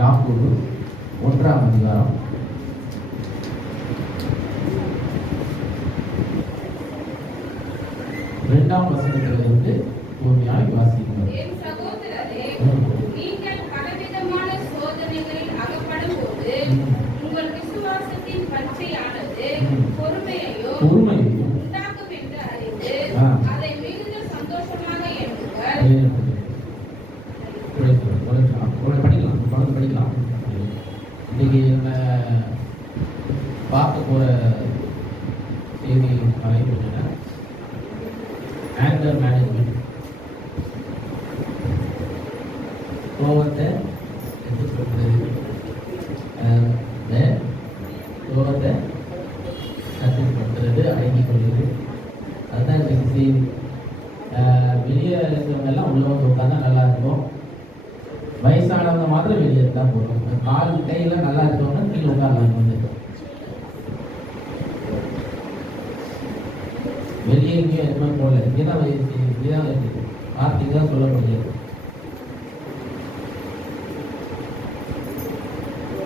யாக்கோபு 1ஆம் அதிகாரம் 2ஆம் வசனத்திலிருந்து பொறுமையாய் வாசிக்கிறோம். என் சகோதரரே, நீங்கள் பலவிதமான சோதனைகளில் அகப்படும்போது உங்கள் விசுவாசத்தின் பரீட்சையானது பொறுமையையும் உண்டாக்கும் என்று அறிந்து அதை மிகுந்த சந்தோஷமாக எண்ணுங்கள். படிக்கலாம். இன்னைக்கு நம்ம பார்க்க போற செய்தியின் தலைப்பு என்னன்னா ஆங்கர் மேனேஜ்மெண்ட். கோபத்தை எப்படி சொல்றது, கோபத்தை கட்டுப்படுத்துறது, அடங்கி கொள்வது, அதுதான் இன்னைக்கு செய்தி. வெளியே இருக்கிறவங்க எல்லாம் உள்ள வந்து உட்காந்தா நல்லா இருக்கும். வயசானவங்க மாத்திரம் வெளியே இருந்தா போதும். கால் கையில நல்லா இருக்கவங்க கீழே உட்காரலாம். வந்து வெளியே எங்கேயும் எதுவுமே போடல. இங்கேதான் வார்த்தைக்கு தான் சொல்ல முடியாது.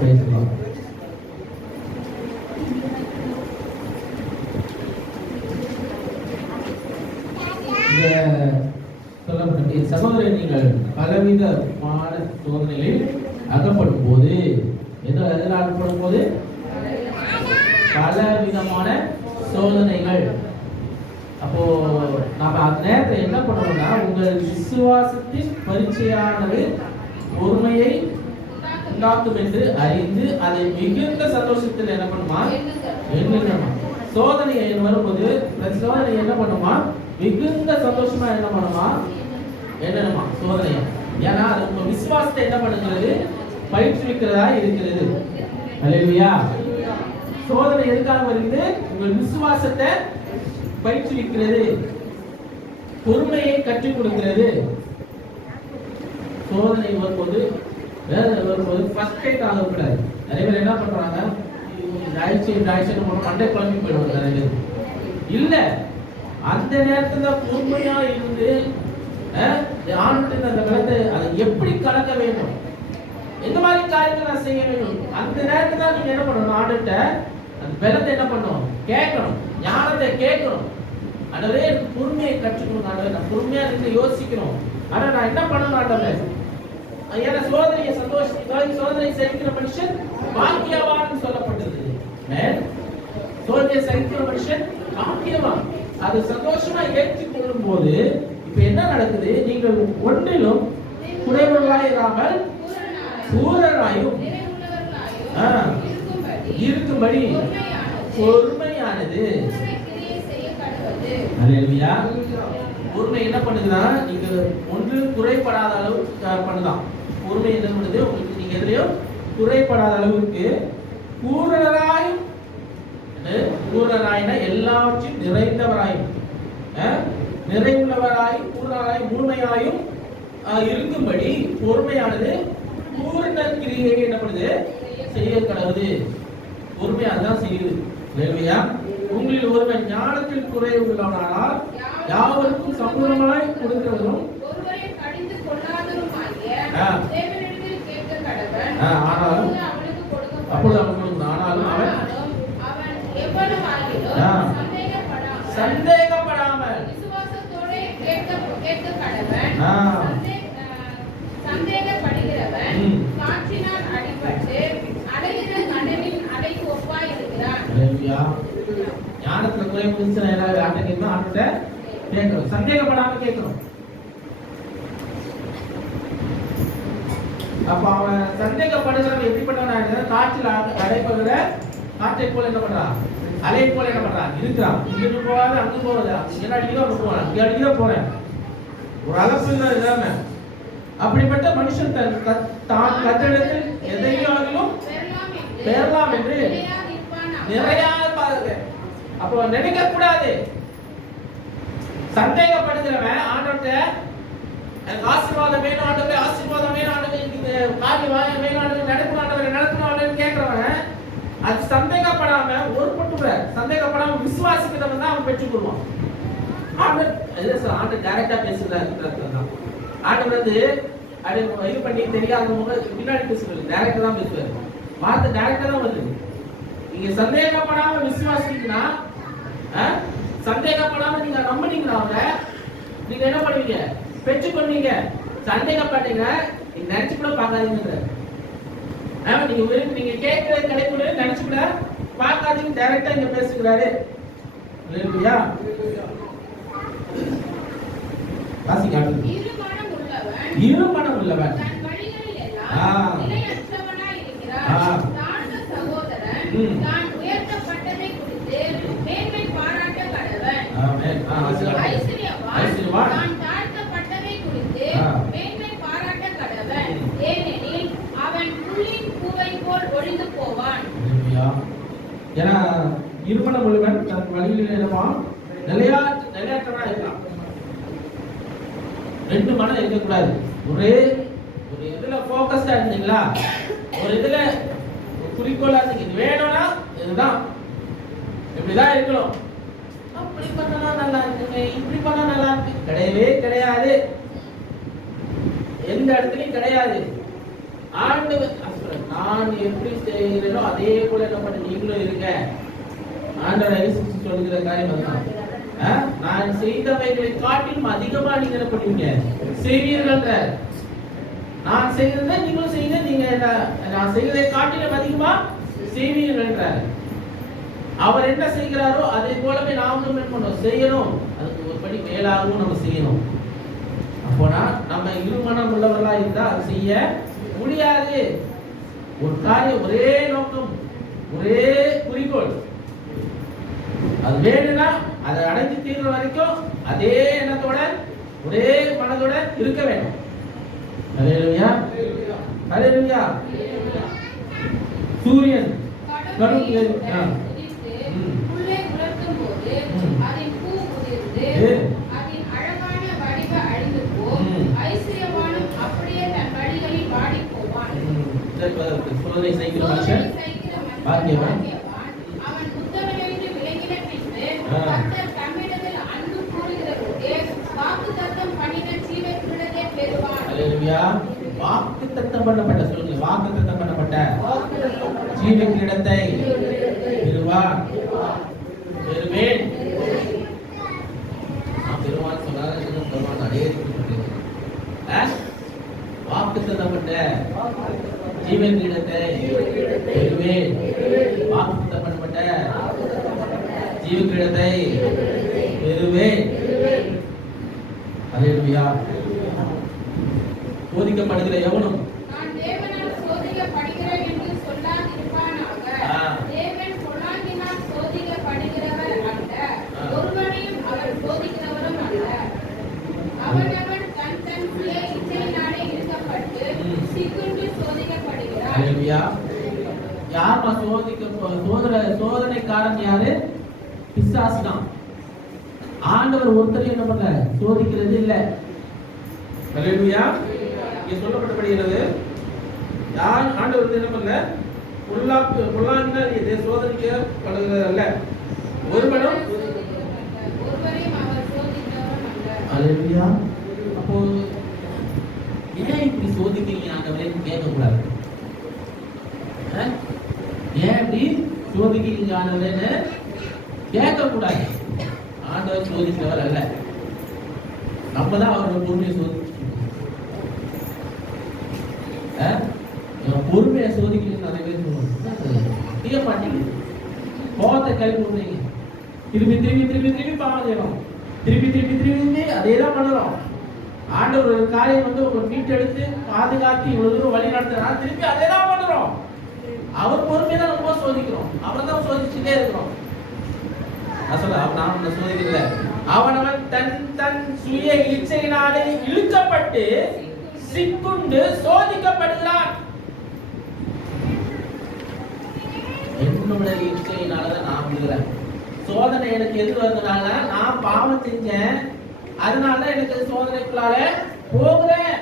பேசலாம். சொல்லப்பட்ட சகோதரர், நீங்கள் பலவிதமான சோதனைகளில் அகப்படும் போது, எதில் அகப்படும் போது பலவிதமான சோதனைகள். அப்போ நாம அந்த நேரத்தில் என்ன பண்ணணும்னா, உங்கள் விசுவாசத்தின் பரீட்சையானது பொறுமையை உண்டாக்கும் என்று அறிந்து அதை மிகுந்த சந்தோஷத்தில் என்ன பண்ணுமா, எண்ணுமா. சோதனை வரும்போது சோதனை என்ன பண்ணுமா, மிகுந்த சந்தோஷமா என்ன பண்ணுமா, என்னமா சோதனையா. ஏன்னா அது உங்க விசுவாசத்தை என்ன பண்ணுகிறது, பயிற்றுவிக்கிறதா இருக்கிறது. அல்லேலூயா. சோதனை எதுக்காக வருகிறது, உங்கள் விசுவாசத்தை பயிற்றுவிக்கிறது, பொறுமையை கற்றுக் கொடுக்கிறது. சோதனை வரும்போது ஃபர்ஸ்ட் எய்ட் ஆகக்கூடாது. நிறைய பேர் என்ன பண்றாங்க, மண்டை குழம்பி போயிடுவாங்க. நிறைய பேர் இல்ல, அந்த நேரத்துல பொறுமையா இருந்து ஆணுட்டு அந்த பலத்தை அதை எப்படி கலக்க வேண்டும், எந்த மாதிரி காரியங்கள் நான் செய்ய வேண்டும், அந்த நேரத்துல தான் நீங்க என்ன பண்ணணும், ஆண்டுட்ட அந்த பலத்தை என்ன பண்ணணும், கேட்கணும், ஞானத்தை கேட்கணும். ஆண்டவரே எனக்கு பொறுமையை கற்றுக்கணும், ஆண்டவரே நான் பொறுமையா இருந்து யோசிக்கணும். ஆனா நான் என்ன பண்ணணும் ஆண்டவரே, ஏன்னா சோதனையை சோதனை சகிக்கிற மனுஷன் பாக்கியவான் சொல்லப்பட்டது. சோதனையை சகிக்கிற மனுஷன் பாக்கியவான். அது சந்தோஷமா ஏற்றுக்கொள்ளும் போது இப்ப என்ன நடக்குது, நீங்கள் ஒன்றிலும் குறைவுள்ளவர்களாய் இராமல் பூரணராயும் இருக்கும்படி பொறுமையானது. அல்லேலூயா. பொறுமை என்ன பண்ணுதுன்னா, நீங்க ஒன்று குறைபடாத அளவு பண்ணுதான். பொறுமை என்ன பண்ணுது, உங்களுக்கு நீங்க எதுலயும் குறைபடாத அளவுக்கு பூரணராயும், பூரணராயினா எல்லாவற்றையும் நிறைந்தவராயும், நிறைவுள்ளவராயும், பூரணராயும், முழுமையாயும் இருக்கும்படி பொறுமையானது பூரண கிரியை என்ன பண்ணுது, செய்ய கடவுது. பொறுமை அதுதான் செய்யுது. இல்லையா? உங்களில் ஒருவன் ஞானத்தில் குறைவு உள்ளவனானால் யாவருக்கும் சம்பூர்ணமாய் கொடுக்கிறவரும் ஆனாலும் அப்பொழுது அவனுக்கு, ஆனாலும் அவன் சந்தேகப்படாமல் சந்தேகப்படுகிறவன் காற்றினால் அடிபட்டு அடைகிற கடலின் அடைக்கு ஒப்பாய் இருக்கிறான். ஞானத்துல குறைவு கேட்கணும், சந்தேகப்படாம கேட்கணும். அப்ப அவன் சந்தேகப்படுகிறவன் எப்படி பண்ண, காற்றில் அடைப்படுகிற காற்றை போல என்ன பண்றான், அலை போல என்ன பண்றான், இருக்கிறான். இங்கிட்டு போகாது, அங்கு போகாது, என்ன அடிக்கிறோம் அங்க போறேன், இங்க அடிக்கிறோம் போறேன், ஒரு அளப்பு இல்லாம. அப்படிப்பட்ட மனுஷன் தான் கட்டடத்தில் எதையாகிலும் பெறலாம் என்று நிறைய பாருங்க. அப்போ நினைக்க கூடாது. சந்தேகப்படுகிறவன் ஆண்டவர்கிட்ட எனக்கு ஆசீர்வாதம் வேணும் ஆண்டவரே, ஆசீர்வாதம் வேணும் ஆண்டவரே, இந்த காரியம் வேணும் ஆண்டவரே, நடக்கணும் ஆண்டவரே, நடக்கணும் ஆண்டவரே கேட்கிறவன் அது சந்தேகப்படாம ஒரு பட்டு சந்தேகப்படாம விசுவாசிக்கிறவன் தான் அவன் பெற்றுக் கொள்வான். ஆண்டவர் டைரக்டா பேசுறாரு. ஆண்டவர் வந்து அப்படி இது பண்ணி தெரியாதவங்க பின்னாடி பேசுறது டைரக்டா தான் பேசுவாரு. வார்த்தை டைரக்டா தான் வருது. நீங்க சந்தேகப்படாம விசுவாசிங்கன்னா, சந்தேகப்படாம நீங்க நம்பினீங்கன்னா நீங்க என்ன பண்ணுவீங்க? பெற்று பண்ணுவீங்க. சந்தேகப்பட்டீங்க நீங்க நினைச்சு கூட பார்க்காதீங்க. நீங்க கேட்கறது கிடைக்கூட நினைச்சு கூட பார்க்காதீங்க. டைரக்டா இங்க பேசுகிறாரு. இல்லையா? இருமனம் உள்ளவன் தன் வழிகளில் எல்லாம் நிலையற்றவனாய் இருக்கிறான். தாழ்ந்த சகோதரன் தான் உயர்த்தப்பட்டதை குறித்து மேன்மை பாராட்ட கடவன். ஐஸ்வர்யவான் தான் தாழ்த்தப்பட்டதை குறித்து மேன்மை பாராட்ட கடவன். ஏனெனில் அவன் புல்லின் பூவை போல் ஒழிந்து போவான். ஏன்னா இருமனம் உள்ளவன் தன் வழிகளில் என்னவா நிலையற்றவனாய் இருக்கான். ரெண்டு மனம் இருக்கக்கூடாது. ஒரு இதுல போக்கஸ்டா இருந்தீங்களா, ஒரு இதுல குறிக்கோளா இருந்தீங்க. வேணும்னா இதுதான், இப்படிதான் இருக்கணும். அப்படி பண்ணா நல்லா இருக்குங்க, இப்படி பண்ணா நல்லா இருக்கு, கிடையவே கிடையாது. எந்த இடத்துலயும் கிடையாது. ஆண்டவர் நான் எப்படி செய்கிறேனோ அதே போல என்ன பண்ண நீங்களும் இருங்க. ஆண்டவர் சொல்லுகிற காரியம் அதுதான். நான் செய்தவைகளை காட்டிலும் அதிகமா நீங்க என்ன பண்ணுவீங்க? செய்வீர்கள். நான் செய்யறதை நீங்களும் செய்யுங்க. நீங்க நான் செய்வதை காட்டிலும் அதிகமா செய்வீர்கள். அவர் என்ன செய்கிறாரோ அதே போலவே நாமளும் என்ன பண்ணணும்? செய்யணும். அதுக்கு ஒரு படி மேலாகவும் நம்ம செய்யணும். அப்போனா நம்ம இருமனம் உள்ளவர்களா இருந்தா அது செய்ய முடியாது. ஒரு காரியம், ஒரே நோக்கம், ஒரே குறிக்கோள், அது வேணும்னா அதை அடைஞ்சு தீர்ற வரைக்கும் அதே எண்ணத்தோட ஒரே மனதோட இருக்க வேண்டும். ஹல்லேலூயா, ஹல்லேலூயா. சூரியன் புல்லை உலர்த்தும் போது அதன் பூ உதிர்ந்து அதன் அழகான வடிவ அழிந்து போம். ஐஸ்வர்யவானும் அப்படியே தன் வழிகளில் வாடி போவான். சோதனை செய்கிற மனுஷன் பாக்கியவான். அவன் புத்தகமின்றி விலகின பின்பு கர்த்தர் தம்மிடத்தில் அன்பு கூறுகிறவருக்கு வாக்குத்தத்தம் பண்ணின ஜீவக்கிரீடத்தை பெறுவான். ஹல்லேலூயா. வாக்குத்தத்தம் பண்ணப்பட்ட, சொல்லுங்க, வாக்குத்தத்தம் பண்ணப்பட்ட ஜீவக்கிரீடத்தை பெறுவான். பெறுவேன். நான் பெறுவான் சொன்னாரு, பெறுவான் அதே வாக்குத்தத்தம் பண்ண ஜீவக்கிரீடத்தை பெறுவேன். வாக்குத்தத்தம் பண்ணப்பட்ட ஜீவக்கிரீடத்தை பெறுவேன். ஹல்லேலூயா. சோதிக்கப்படுகிற எவனும் நான் தேவனால் சோதிக்கப்படுகிறேன் என்று சொல்லாதிருப்பானாக. தேவன் பொல்லாங்கினால் சோதிக்கப்படுகிறவர் அல்ல, ஒருவனையும் அவர் சோதிக்கிறவரும் அல்ல. அவனவன் தன் தன் சுய இச்சையினாலே இழுக்கப்பட்டு சிக்குண்டு சோதிக்கப்படுகிறான். ஹல்லேலூயா. யார்மா சோதனைக்காரன் யாரு? பிசாசு தான். ஆண்டவர் ஒருத்தர் என்ன பண்ணல, சோதிக்கிறது இல்ல. ஹல்லேலூயா. இங்கே சொல்லப்பட்டபடியானது யார் ஆண்டவர் என்ன பண்ணல, பொல்லாங்கினால் இது சோதனைக்கப்படுகிறது அல்ல, ஒருவனும் ஒருவரையும் அவர் சோதிக்கிறவரும் அல்ல. ஹல்லேலூயா. அப்போ ஏன் இப்படி சோதிக்கிறீங்க ஆண்டவரே கேட்கக்கூடாது. ஏன் இப்படி சோதிக்கிறீங்க ஆண்டவரேன்னு கேட்கக்கூடாது. ஆண்டவர் சோதிக்கிறவர் அல்ல, நம்ம தான் அவரோட பொறுமையை பொறுமையை சோதிக்கணும். நிறைய பேர் சொல்லுவாங்க, மாட்டேங்குது, கோபத்தை கிளப்பி விடுறீங்க, திருப்பி திருப்பி திருப்பி திருப்பி பாவம் செய்யணும், திருப்பி திருப்பி திருப்பி அதே தான் பண்ணுறோம். ஆண்டவர் ஒரு காரியம் ஒரு மீட்டெடுத்து பாதுகாத்து இவ்வளவு தூரம் வழி நடத்துறா, திருப்பி அதே தான் பண்ணுறோம். அவர் பொறுமையை தான் ரொம்ப சோதிக்கிறோம், அவரை தான் சோதிச்சுட்டே இருக்கிறோம். நான் சோதிக்கல. அவனவன் தன் தன் சுய இச்சையினாலே இழுக்கப்பட்டு சிக்குண்டு சோதிக்கப்படுகிறான். என்னோட இச்சையினாலதான் நான் விழுகிறேன். சோதனை எனக்கு எது வந்ததுனால நான் பாவம் செஞ்சேன், அதனால எனக்கு சோதனைக்குள்ளால போகிறேன்.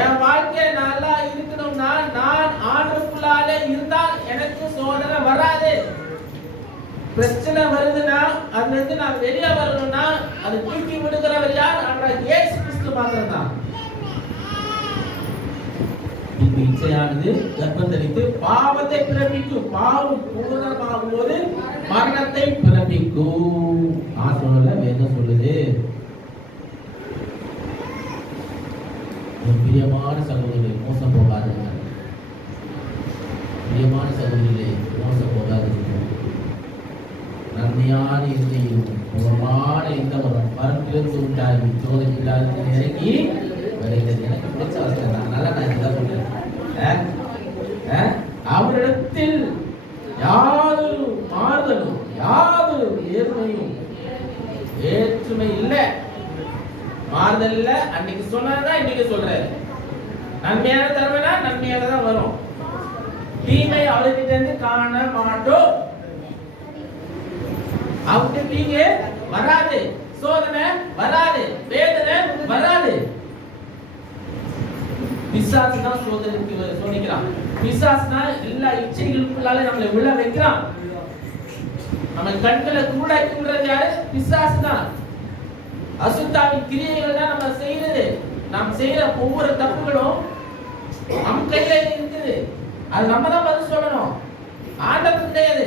என் வாழ்க்கை நல்லா இருக்கணும்னா நான் ஆண்டுக்குள்ளால இருந்தால் எனக்கு சோதனை வராது. பிரச்சனை வருதுன்னா அதுல இருந்து நான் வெளியே வரணும்னா அது தூக்கி விடுகிறவர் யார்? இயேசு கிறிஸ்து மாத்திரம் தான். இச்சையானது கர்ப்பம் தரித்து பாவத்தை பிறப்பிக்கும். பாவம் பூரணமாகும் போது மரணத்தை பிறப்பிக்கும். நான் சொல்லல, வேதம் சொல்லுது. பிரியமான சகோதரர்களே, மோசம் போகாதுங்க. பிரியமான சகோதரர்களே, மோசம் போகாதுங்க. நன்மையான இருந்தையும் பூர்வமான இந்த பரப்பிலிருந்து உண்டாகி சோதனையில்லாத இறங்கி வருகிறது. எனக்கு பிடிச்ச அவசரம் தான். நல்லா நான் இதான் சொல்றேன். அவரிடத்தில் யாதொரு மாறுதலும் யாதொரு ஏற்றுமை இல்லை. மாறுதல் இல்ல. அன்னைக்கு சொன்னதுதான் இன்னைக்கு சொல்றாரு. நன்மையான தருவனா நன்மையானதான் வரும். தீமை அவர்கிட்ட இருந்து காண மாட்டோம். அவருக்கு தீங்கு வராது, சோதனை வராது, வேதனை வராது. பிசாசு தான் சோதிக்கிறான். பிசாசு தான் எல்லா இச்சைகளுக்குள்ளால நம்மளை விழ வைக்கிறான். நம்ம கண்களை கூடாக்கி விடுறது யாரு? பிசாசு தான். அசுத்தாவின் கிரியைகள் தான் நம்ம செய்யறது. நாம் செய்யற ஒவ்வொரு தப்புகளும் நம் கையில இருக்குது. அது நம்ம தான் பதில் சொல்லணும். ஆண்டவர் கிடையாது.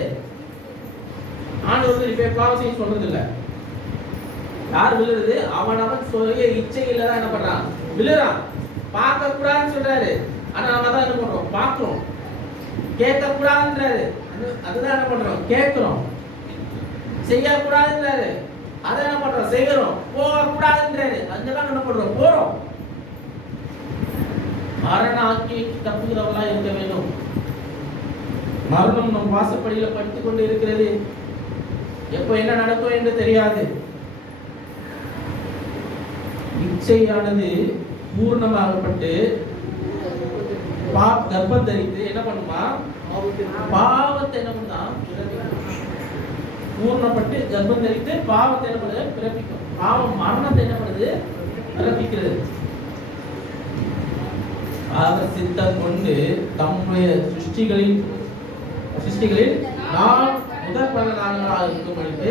ஆண்டவர் இப்ப பாவம் செய்ய சொல்றது இல்ல. யார் விழுறது? அவன் சொல்ல இச்சையில தான் என்ன பண்றான்? விழுறான். பார்க்க கூடாதுன்னு சொல்றாரு. ஆனா நம்ம தான் என்ன பண்றோம்? பார்க்கிறோம். கேட்க கூடாதுன்றாரு. அதுதான் என்ன பண்றோம்? கேட்கிறோம். செய்ய கூடாதுன்றாரு. அதை என்ன பண்றோம்? செய்கிறோம். போக கூடாதுன்றாரு. அதெல்லாம் என்ன பண்றோம்? போறோம். மரண ஆக்கி தப்புகிறவளா இருக்க வேண்டும். மரணம் நம் வாசப்படியில படுத்துக் கொண்டு இருக்கிறது. எப்போ என்ன நடக்கும் என்று தெரியாது. இச்சையானது பூர்ணமாகப்பட்டு கர்ப்பம் தரித்து என்ன பண்ணுமா? பாவத்தை என்ன பண்ணா? பூர்ணப்பட்டு கர்ப்பம் தரித்து பாவத்தை என்ன பண்ணுது? பிறப்பிக்கும். பாவம் மரணத்தை என்ன பண்ணுது? பிறப்பிக்கிறது. அவர் சித்தம் கொண்டு தம்முடைய சிருஷ்டிகளில் நாம் முதல் பலனாக இருக்கும் பொழுது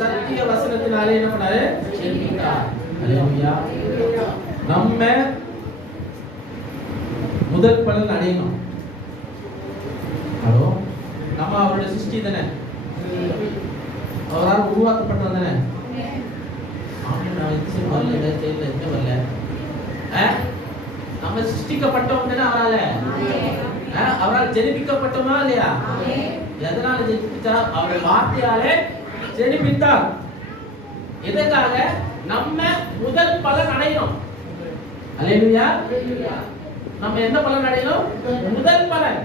சத்திய வசனத்தினாலே என்ன பண்ணாரு? நம்ம முதல் பலன் அடையணும். ஹலோ, நம்ம அவருடைய சிருஷ்டி தானே, அவரால் உருவாக்கப்பட்டது தானே. நம்ம சிருஷ்டிக்கப்பட்டோம் தானே அவரால் ஜெனிப்பிக்கப்பட்டோமா இல்லையா? எதனால ஜெனிப்பிச்சா? அவருடைய வார்த்தையாலே ஜெனிப்பித்தார். எதற்காக? நம்ம முதல் பலன் அடையணும். அல்லேலூயா. நம்ம எந்த பலன் அடையணும்? முதல் பலன்.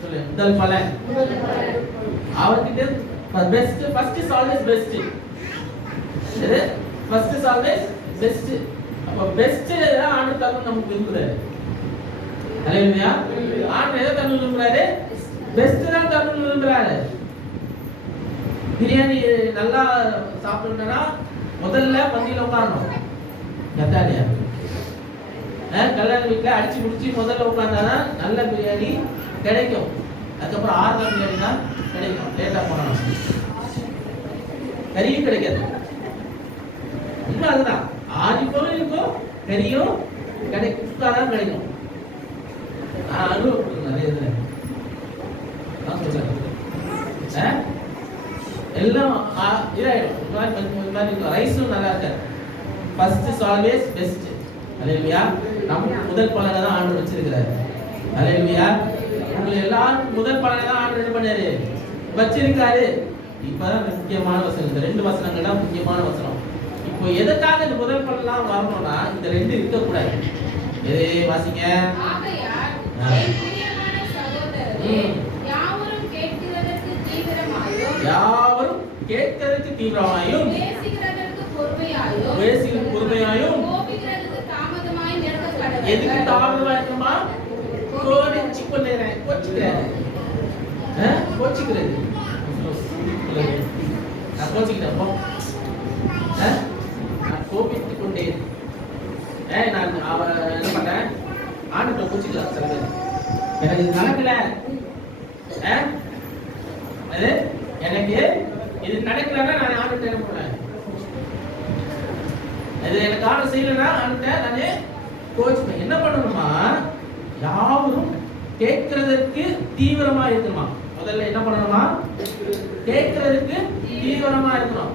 சொல்லு, முதல் பலன். அவர்கிட்ட best. First is always best. சரி, ஃபர்ஸ்ட் இஸ் ஆல்வேஸ் பெஸ்ட். அப்ப பெஸ்ட் ஆண்டு தரணும் நமக்கு விரும்புறாரு. அல்லேலூயா. ஆண்டு எதை தரணும் விரும்புறாரு? பெஸ்ட் தான் தரணும் விரும்புறாரு. பிரியாணி நல்லா சாப்பிடணும்னா முதல்ல பந்தியில உட்காரணும். கத்தாலியா கல்யாண வீட்டில் அடிச்சு முடிச்சு முதல்ல உட்கார்ந்தாதான் நல்ல பிரியாணி கிடைக்கும். அதுக்கப்புறம் ஆறுதல் பிரியாணி தான் கிடைக்கும். லேட்டா போனோம் கறியும் கிடைக்காது. உண்மை அதுதான். ஆதி போலும் இருக்கும், கறியும் கிடைக்கும். கிடைக்கும். நான் அனுபவப்படுறேன் நிறைய இதுல. நான் சொல்றேன் எல்லாம் இதாயிடும். ரைஸும் நல்லா இருக்காது. First is always best. Hallelujah. நம்ம முதல் பலனை தான் ஆண்டவர் வச்சிருக்கிறாரு. அல்லேலூயா. உங்களை எல்லாரும் முதல் பலனை தான் ஆண்டவர் என்ன பண்ணாரு? வச்சிருக்காரு. இப்பதான் முக்கியமான வசனம். இந்த ரெண்டு வசனங்கள் தான் முக்கியமான வசனம். இப்போ எதுக்காக இந்த முதல் பலன்லாம் வரணும்னா இந்த ரெண்டு இருக்க கூடாது. எதே வாசிங்க. யாவரும் கேட்கிறதுக்கு தீவிரமாயும் பேசுகிறதற்கு பொறுமையாயும் எதுக்கு தாமதமா இருக்குமா? கோடிச்சு கொள்ளைறேன். கோச்சிக்கிறது. நான் கோச்சிக்கிட்டேன். நான் கோபித்துக் கொண்டேன். நான் அவ என்ன பண்ணேன்? ஆண்டுகிட்ட கோச்சிக்கலாம். சில பேர் எனக்கு இது நடக்கல, எனக்கு இது நடக்கலன்னா நான் ஆண்டுகிட்ட என்ன பண்ணேன்? இது எனக்கு ஆர்டர் செய்யலன்னா ஆண்டுகிட்ட நானே கோச்சிப்பேன். என்ன பண்ணணுமா? யாவரும் கேட்கிறதற்கு தீவிரமா இருக்கணுமா. முதல்ல என்ன பண்ணணுமா? கேட்கிறதுக்கு தீவிரமா இருக்கணும்.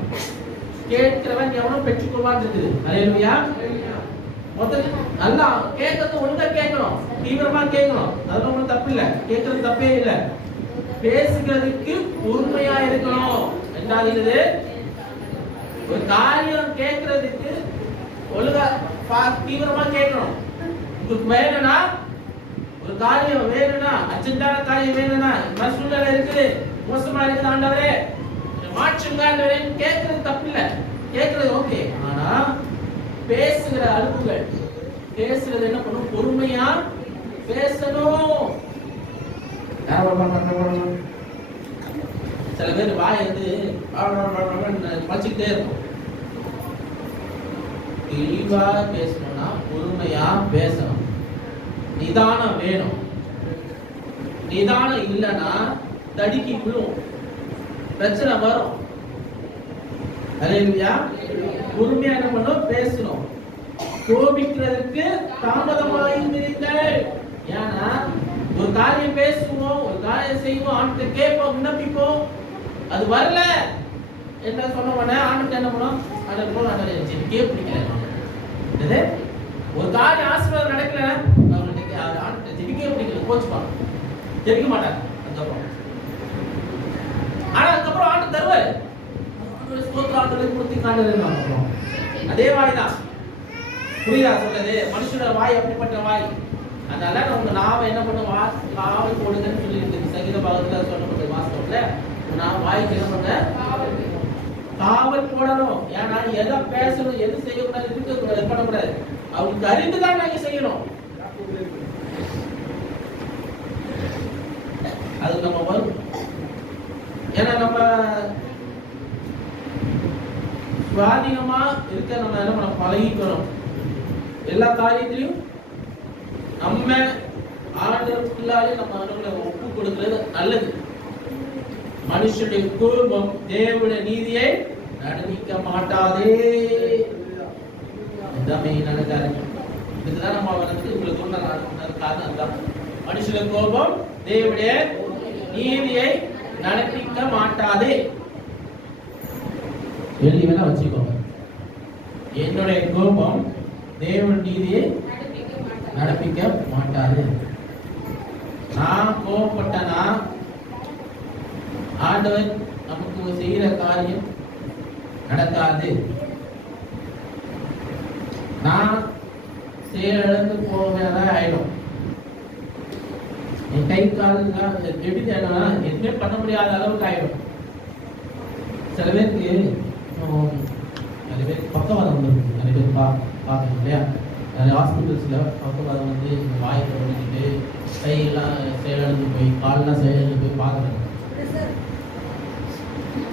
கேட்கிறவன் எவனும் பெற்றுக்கொள்வான் இருக்குது. அல்லேலூயா. முதல்ல நல்லா கேட்கறது ஒழுங்கா கேட்கணும், தீவிரமா கேட்கணும். அதெல்லாம் ஒன்றும் தப்பு இல்லை, கேட்கறது தப்பே இல்லை. பேசுகிறதுக்கு பொறுமையா இருக்கணும். ரெண்டாவது ஒரு காரியம் கேட்கறதுக்கு ஒழுங்கா தீவிரமா கேட்கணும். உங்களுக்கு வேணும்னா, ஒரு காரியம் வேணும்னா, அர்ஜென்டான காரியம் வேணும்னா, சூழ்நிலை இருக்குது, மோசமா இருக்குது, ஆண்டவரே மாற்றுங்க ஆண்டவரே, கேட்கறது தப்பு இல்லை, கேட்கறது ஓகே. ஆனா பேசுகிற அலுப்புகள், பேசுறது என்ன பண்ணும்? பொறுமையா பேசணும். சில பேர் வாய் பழிச்சுக்கிட்டே இருக்கும். தெளிவா பேசணும்னா பொறுமையா பேசணும். நிதானம் வேணும். நிதானம் இல்லைன்னா தடுக்கி விழும், பிரச்சனை வரும். அல்லேலூயா. பொறுமையா என்ன பண்ணணும்? பேசணும். கோபிக்கிறதுக்கு தாமதமாயிருங்கள். ஏன்னா ஒரு காரியம் பேசுவோம், ஒரு காரியம் செய்வோம், ஆண்டு கேட்போம், விண்ணப்பிப்போம், அது வரல என்ன சொன்ன உடனே ஆண்டு என்ன பண்ணும்? ஜெபிக்கே பிடிக்கல. ஒரு காரியம் ஆசீர்வாதம் நடக்கல, ஆண்டு ஜெபிக்கே பிடிக்கல, கோச்சுப்பாங்க, ஜெபிக்க மாட்டாங்க. அதுக்கப்புறம் ஆனா அதுக்கப்புறம் ஆண்டு தருவாரு. அதே வாய்தான். புரியுதா சொல்றது? மனுஷனோட வாய் அப்படிப்பட்ட வாய். அதனால உங்க நாவை என்ன பண்ணுவா? காவல் போடுங்கன்னு சொல்லி இருக்கு. சங்கீத பாகத்துல சொல்லப்பட்ட வாஸ்தவத்துல நான் வாய்க்கு என்ன பண்ண? காவல் போடணும். ஏன்னா எதை பேசணும், எது செய்யக்கூடாது, எதுக்கு பண்ணக்கூடாது, அவங்களுக்கு அறிந்துதான் நாங்க செய்யணும். அது நம்ம வரும். ஏன்னா நம்ம சுவாதீனமா இருக்க நம்ம என்ன பண்ண பழகிக்கணும். எல்லா காரியத்திலையும் நம்ம ஆண்டவருக்குள்ளாலே நம்ம ஆண்டவரை ஒப்பு கொடுக்கிறது நல்லது. மனுஷனுடைய கோபம் தேவனுடைய நீதியை நடக்க மாட்டாதே. நடக்காது. இதுதான் நம்ம வந்து உங்களுக்கு காரணம். மனுஷனுடைய கோபம் தேவனுடைய நீதியை நடக்க மாட்டாதே. எழுதி வேணா வச்சுக்கோங்க. என்னுடைய கோபம் தேவன் நீதியை நடப்பிக்க மாட்டாது. நான் கோபப்பட்டனா ஆண்டவர் நமக்கு செய்யற காரியம் நடக்காது. நான் செயலிழந்து போகிறதா ஆயிடும். என் கை கால் எப்படி தேடனா எதுவுமே பண்ண முடியாத அளவுக்கு ஆயிடும். சில பேருக்கு நிறைய பேர் பக்கவாதம் வந்துருக்கு. நிறைய பேர் பார்க்கணும் இல்லையா? நிறைய ஹாஸ்பிட்டல்ஸில் பக்கவாதம் வந்து வாய்ப்பு வலிக்கிட்டு கையெல்லாம் செயலிழந்து போய் காலெல்லாம் செயலிழந்து போய் பார்க்குறாங்க.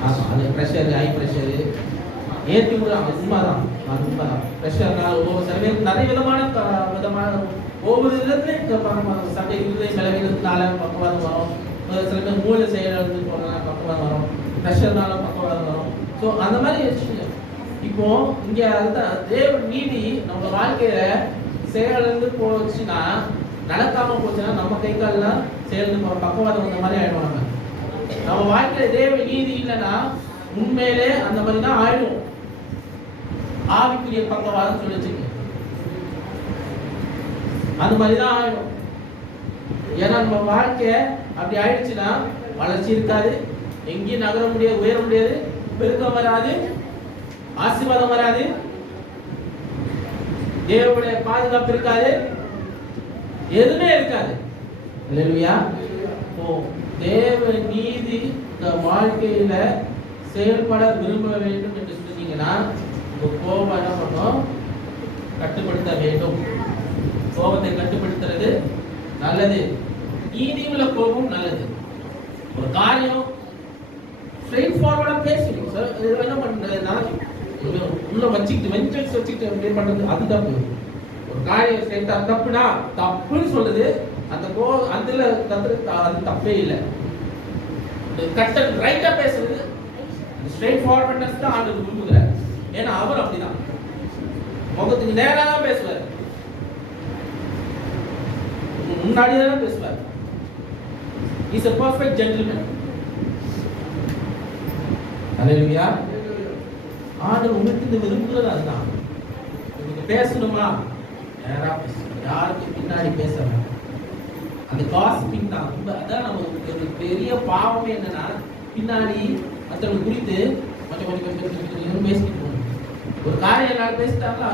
ஆமாம், அது ப்ரெஷரு, ஹை ப்ரெஷரு ஏற்றி விடுறாங்க. உண்மைதான், அது உண்மைதான். ப்ரெஷர்னால் சில பேருக்கு நிறைய விதமான ஒவ்வொரு விதத்துலையும் சண்டை இருதை விலகிறதுனால பக்கவாதம் வரும். சில பேர் மூளை செயலிழந்து போனால பக்கவாதம் வரும், ப்ரெஷர்னால பக்கவாதம் வரும். ஸோ அந்த மாதிரி இப்போ இங்க அதுதான் தேவன் நீதி நம்ம வாழ்க்கையில செயலிழந்து போச்சுன்னா, நடக்காம போச்சுன்னா நம்ம கை கால்லாம் செயலிழந்து போற பக்கவாதம் அந்த மாதிரி ஆயிடும். நம்ம வாழ்க்கையில தேவ நீதி இல்லைன்னா உண்மையிலே அந்த மாதிரி தான் ஆயிடும். ஆவிக்குரிய பக்கவாதம் சொல்லிச்சு, அந்த மாதிரி தான் ஆயிடும். ஏன்னா நம்ம வாழ்க்கை அப்படி ஆயிடுச்சுன்னா வளர்ச்சி இருக்காது, எங்கேயும் நகர முடியாது, உயர முடியாது, பெருக்கம் வராது, ஆசீர்வாதம் வராது, தேவனுடைய பாதுகாப்பு இருக்காது, எதுவுமே இருக்காது. இல்லையா? தேவ நீதி இந்த வாழ்க்கையில செயல்பட விரும்ப வேண்டும் என்று சொன்னீங்கன்னா உங்க கோபம் என்ன பண்ணும்? கட்டுப்படுத்த வேண்டும். கோபத்தை கட்டுப்படுத்துறது நல்லது. நீதியுள்ள கோபம் நல்லது. ஒரு காரியம் ஸ்ட்ரெயிட் ஃபார்வர்டா பேசணும் சார். இது என்ன பண்றதுன்னா உள்ள வச்சுக்கிட்டு வெஞ்சல்ஸ் வச்சுக்கிட்டு எப்படி பண்றது? அது தப்பு. ஒரு காரியம் ஸ்ட்ரெயிட்டா தப்புனா தப்புன்னு சொல்லுது, அந்த அதுல அது தப்பே இல்லை. கட் அண்ட் ரைட்டா பேசுறது ஸ்ட்ரெயிட் ஃபார்வர்ட்னஸ் தான் ஆண்டவர் விரும்புகிறார். ஏன்னா அவர் அப்படிதான் முகத்துக்கு நேரா தான் பேசுவார். முன்னாடியே தான் பேசுவார். Is a perfect gentleman. ஹalleluya. ஆண்டவர் உங்களுக்கு விரும்புறது அதுதான். நீங்க பேசணுமா நேரா பேசணும், யாருக்கு பின்னாடி பேசணும். அந்த காசிப்பிங் தான் அதான் நமக்கு ஒரு பெரிய பாவமே. என்னன்னா பின்னாடி மற்றவங்க குறித்து கொஞ்சம் பேசிட்டு போகணும். ஒரு காரியம் எல்லாரும் பேசிட்டாங்களா,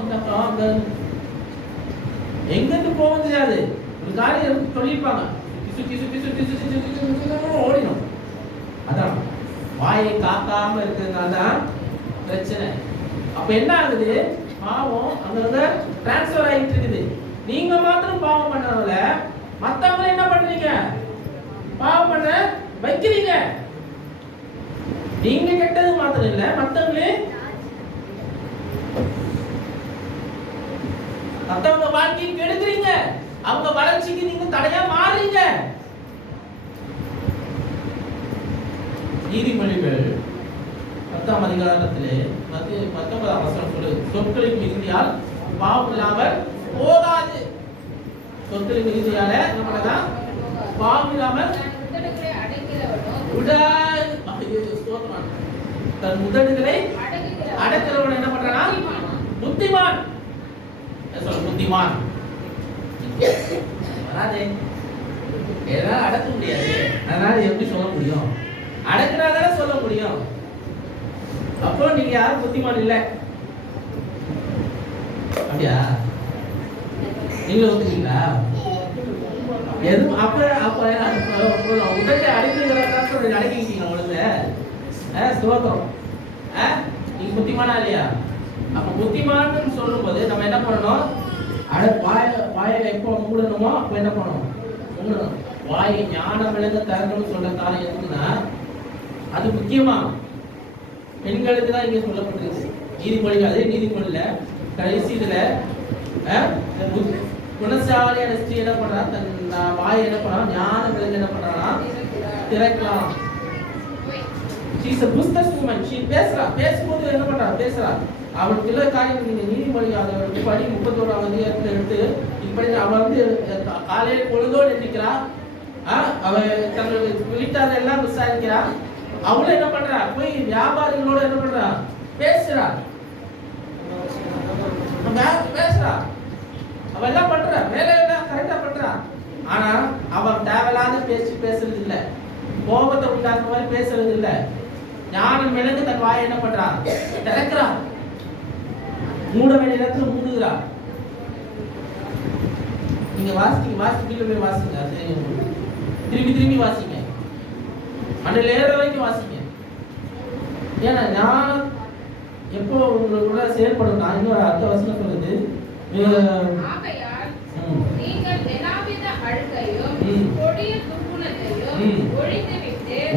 இந்தாக்கா அங்க எங்கிருந்து போக தெரியாது. ஒரு காரியம் சொல்லியிருப்பாங்க, ஓடிடும். அதான் வாயை காக்காம இருக்கிறதுனால தான் பிரச்சனை. அப்ப என்ன ஆகுது, பாவம் அங்க டிரான்ஸ்பர் ஆகிட்டு இருக்குது. நீங்க மாத்திரம் பாவம் பண்ணறவங்கள மத்தவங்க என்ன பண்றீங்க, பாவம் பண்ண வைக்கிறீங்க. நீங்க கெட்டது மாத்திரம் இல்ல, மத்தவங்க வாழ்க்கையை கெடுக்கிறீங்க. அவங்க வளர்ச்சிக்கு நீங்க தடையா மாறுறீங்க. நீதிமொழிகள் 10ஆம் அதிகாரத்திலே 19ஆம் வசனம் சொல்லுது, சொற்களின் மிகுதியால் பாவம் இல்லாமல் போகாது. சொற்களின் மிகுதியால என்ன பண்ணலாம், பாவம் இல்லாமல் தன் உதடுகளை அடக்கிறவன் என்ன பண்றானா, புத்திமான். சொல்ல புத்திமான் வராதே, ஏதாவது அடக்க முடியாது. அதனால எப்படி சொல்ல முடியும், அடக்குறாதானே சொல்ல முடியும். அப்போ நீங்க யாரும் புத்திமான் இல்லை. அப்படியா, நீங்க ஒத்துக்கீங்களா? எதுவும் அப்ப அப்ப உடனே அடக்குறதா அடக்கிட்டீங்க உங்களுக்கு ஸ்தோத்திரம். நீங்க புத்திமானா இல்லையா? அப்ப புத்திமான்னு சொல்லும் போது நம்ம என்ன பண்ணணும், வாயில எப்போ மூடணுமோ அப்ப என்ன பண்ணணும், மூடணும். வாயை ஞானம் விளங்க தரணும்னு சொல்ற காலம் எதுக்குன்னா, அது முக்கியமா பெண்களுக்கு தான் இங்க சொல்லப்பட்டிருக்கு. நீதிமொழிகள், அதே நீதிமொழியில கடைசி இதுல குணசாலியான ஸ்திரீ என்ன பண்றா, தன் வாயை என்ன பண்ணா, ஞானம் விளங்க என்ன பண்றானா திறக்கலாம். she is a business woman. she பேசுறா, பேசும்போது என்ன பண்றா, பேசுறா. அவளுக்கு எல்லா காரியம் நீங்க நீதிமொழி அதை படி 31ஆம் அதிகாரத்துல எடுத்து இப்படி அவ வந்து காலையில் பொழுதோடு எண்ணிக்கிறா. அவ தன்னுடைய வீட்டார் எல்லாம் விசாரிக்கிறா. அவளும் என்ன பண்றா, போய் வியாபாரிகளோட என்ன பண்றா, பேசுறா. பேசுறா, அவ எல்லாம் பண்றா, வேலை எல்லாம் கரெக்டா பண்றா. ஆனா அவ தேவையில்லாத பேசுறது இல்ல, கோபத்தை உண்டாக்குற மாதிரி பேசுறது இல்ல. ஞானம் விளங்கு தன் வாயை என்ன பண்றா, திறக்கிறா. மூட வேண்டிய இடத்துல மூடுகிறா. நீங்க வாசிக்க போய் வாசிங்க, திரும்பி திரும்பி வாசிங்க, அன்றைய ஏற வரைக்கும் வாசிங்க. ஏன்னா ஞானம் எப்போ உங்களுக்குள்ள செயல்படும். நான் இன்னொரு அடுத்த வசனம் சொல்லுது,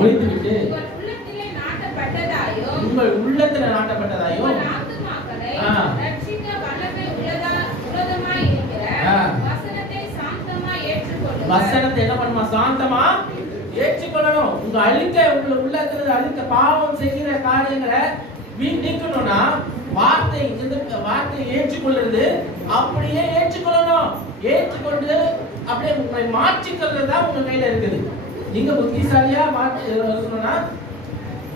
ஒழித்துவிட்டு உங்கள் உள்ளத்துல நாட்டப்பட்டதாயும் வசனத்தை என்ன பண்ணுமா, சாந்தமா ஏற்றுக்கொள்ளணும். உங்க உங்க உள்ளத்துல அழுக்க பாவம் செய்கிற காரியங்களை நீக்கணும்னா வார்த்தை ஏற்றுக்கொள்றது அப்படியே ஏற்றுக்கொள்ளணும். ஏற்றுக்கொண்டு அப்படியே உங்களை மாற்றிக்கொள்றது தான் உங்க கையில இருக்குது. நீங்க புத்திசாலியா இருக்கணும்னா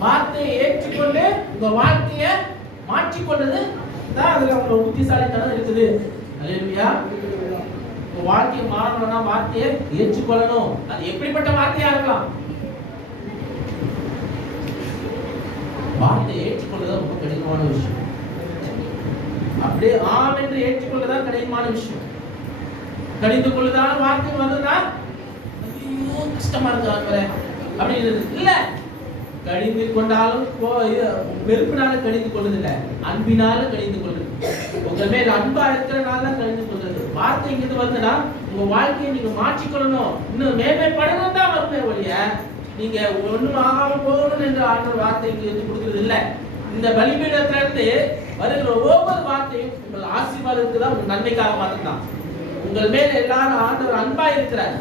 வார்த்தையை ஏற்றுக்கொண்டு உங்க வாழ்க்கைய மாற்றிக்கொள்றது தான் அதுல உங்க புத்திசாலித்தனம் இருக்குது. அல்லேலூயா. உங்க வாழ்க்கையை மாறணும்னா வார்த்தையை ஏற்றுக்கொள்ளணும். அது எப்படிப்பட்ட வார்த்தையா இருக்கலாம், வார்த்தையை ஏற்றுக்கொள்ளுதான் ரொம்ப கடினமான விஷயம். அப்படியே ஆம் என்று ஏற்றுக்கொள்ளுதான் கடினமான விஷயம். கடிந்து கொள்ளுதான் வார்த்தை வருதுன்னா கஷ்டமா இருக்கு அப்படின்னு இல்ல. கடிந்து கொண்டாலும் வெறுப்பினால கடிந்து கொள்வது இல்ல, அன்பினால கடிந்து கொள்வது. உங்க மேல அன்பா இருக்கிறனால கடிந்து கொள்வது. வார்த்தை இங்கிருந்து வருதுன்னா உங்க வாழ்க்கையை நீங்க மாற்றிக்கொள்ளணும், இன்னும் மேன்மைப்படணும் தான் வருமே ஒழிய நீங்க ஒண்ணும் ஆகாம போகணும் என்று ஆண்டவர் வார்த்தை இங்கிருந்து கொடுக்கிறது இல்ல. இந்த பலிபீடத்துல இருந்து வருகிற ஒவ்வொரு வார்த்தையும் உங்கள் ஆசீர்வாதத்துக்கு தான், உங்க நன்மைக்காக மட்டும்தான். உங்கள் மேல எல்லாரும் ஆண்டவர் அன்பா இருக்கிறார்,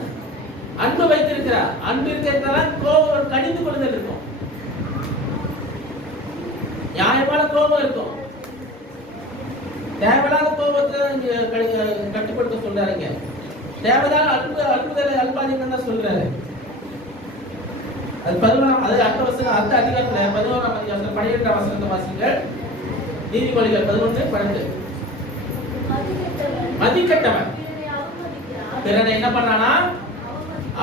அன்பு வைத்திருக்கிறார். அன்பு இருக்கிறதால கோபம் கடிந்து கொள்ளுதல் இருக்கும், நியாயமான கோபம் இருக்கும். தேவையில்லாத கோபத்தை கட்டுப்படுத்த சொல்றாருங்க. தேவைதான் அற்புதத்தை அல்பாதிக்கம் தான் சொல்றாரு. அது 11 அது அடுத்த வசனம், அடுத்த அதிகாரத்துல 11ஆம் அதிகாரத்துல 12ஆம் வசனத்தை வாசிங்கள். நீதிமொழிகள் 11:12. மதிக்கட்டவன் பிறனை என்ன பண்ணானா?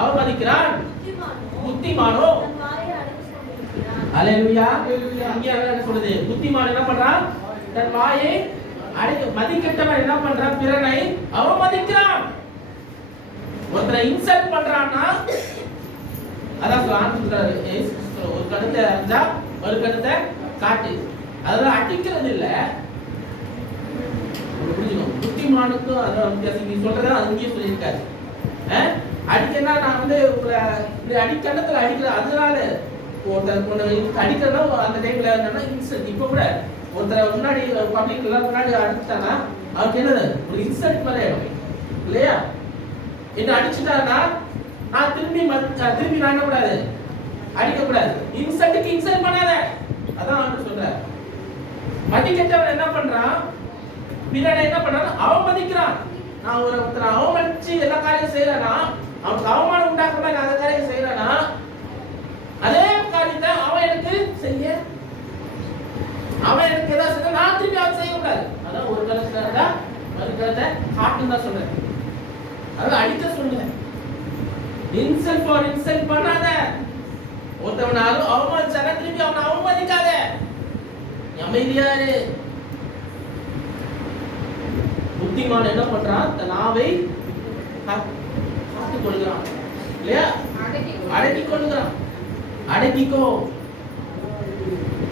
அவமதிக்கிறான். புத்திமானோ அல்லேலூயா. இங்க என்ன சொல்லுது? புத்திமான் என்ன பண்றான்? தன் வாயை அடக்கி. மதிக்கட்டவன் என்ன பண்றான்? பிறனை அவமதிக்கிறான். ஒருத்தரை இன்சல்ட் பண்றான்னா அதான் சொல்றாரு, ஒரு கருத்தை அறிஞ்சா ஒரு கருத்தை காட்டு. அதெல்லாம் அடிக்கிறது இல்ல. புரிஞ்சுக்கணும். புத்திமானுக்கும் அதான் வித்தியாசம். நீ சொல்றதா அங்கேயும் சொல்லியிருக்காரு. அடிக்கன்னா நான் வந்து உங்களை அடிக்கணத்துல அடிக்கிறேன். அதனால ஒருத்தர் அடிக்கிறதா அந்த டைம்ல என்னன்னா இன்சல்ட். இப்போ கூட ஒருத்தரை முன்னாடி பப்ளிக்ல முன்னாடி அடிச்சுட்டானா அவருக்கு என்னது? ஒரு இன்சல்ட் மாதிரி ஆயிடும் இல்லையா? என்ன அடிச்சுட்டாருன்னா நான் திரும்பி நான் என்ன கூடாது? அடிக்கக்கூடாது. இன்சல்ட்டுக்கு இன்சல்ட் பண்ணாத. அதான் அவன் சொல்றார். மதிக்கட்டவன் என்ன பண்றான்? பிறனை என்ன பண்றான்? அவமதிக்கிறான். நான் ஒருத்தரை அவமதிச்சு எல்லா காரியம் செய்யறேன்னா, அவனுக்கு அவமானம் உண்டாக்குற மாதிரி நான் அந்த காரியம் செய்யறேன்னா, அதே காரியத்தை அவன் எனக்கு செய்ய, அவன் எனக்கு ஏதாவது செய்ய, நான் திரும்பி அவன் செய்யக்கூடாது. அதான் ஒரு கலத்தை மறு கலத்தை காட்டுன்னு தான் சொல்றேன். அதான் அடிக்க சொல்லுங்க. இன்சல்ட் ஃபார் இன்சல்ட் பண்ணாத. ஒருத்தவனை அவமதிச்சானா திரும்பி அவனை அவமதிக்காத. அமைதியா இரு. புத்திமான் என்ன பண்றான்? தன் நாவை காத்துக் கொள்கிறான் இல்லையா? அடக்கிக் கொள்கிறான். அடக்கிக்கோ.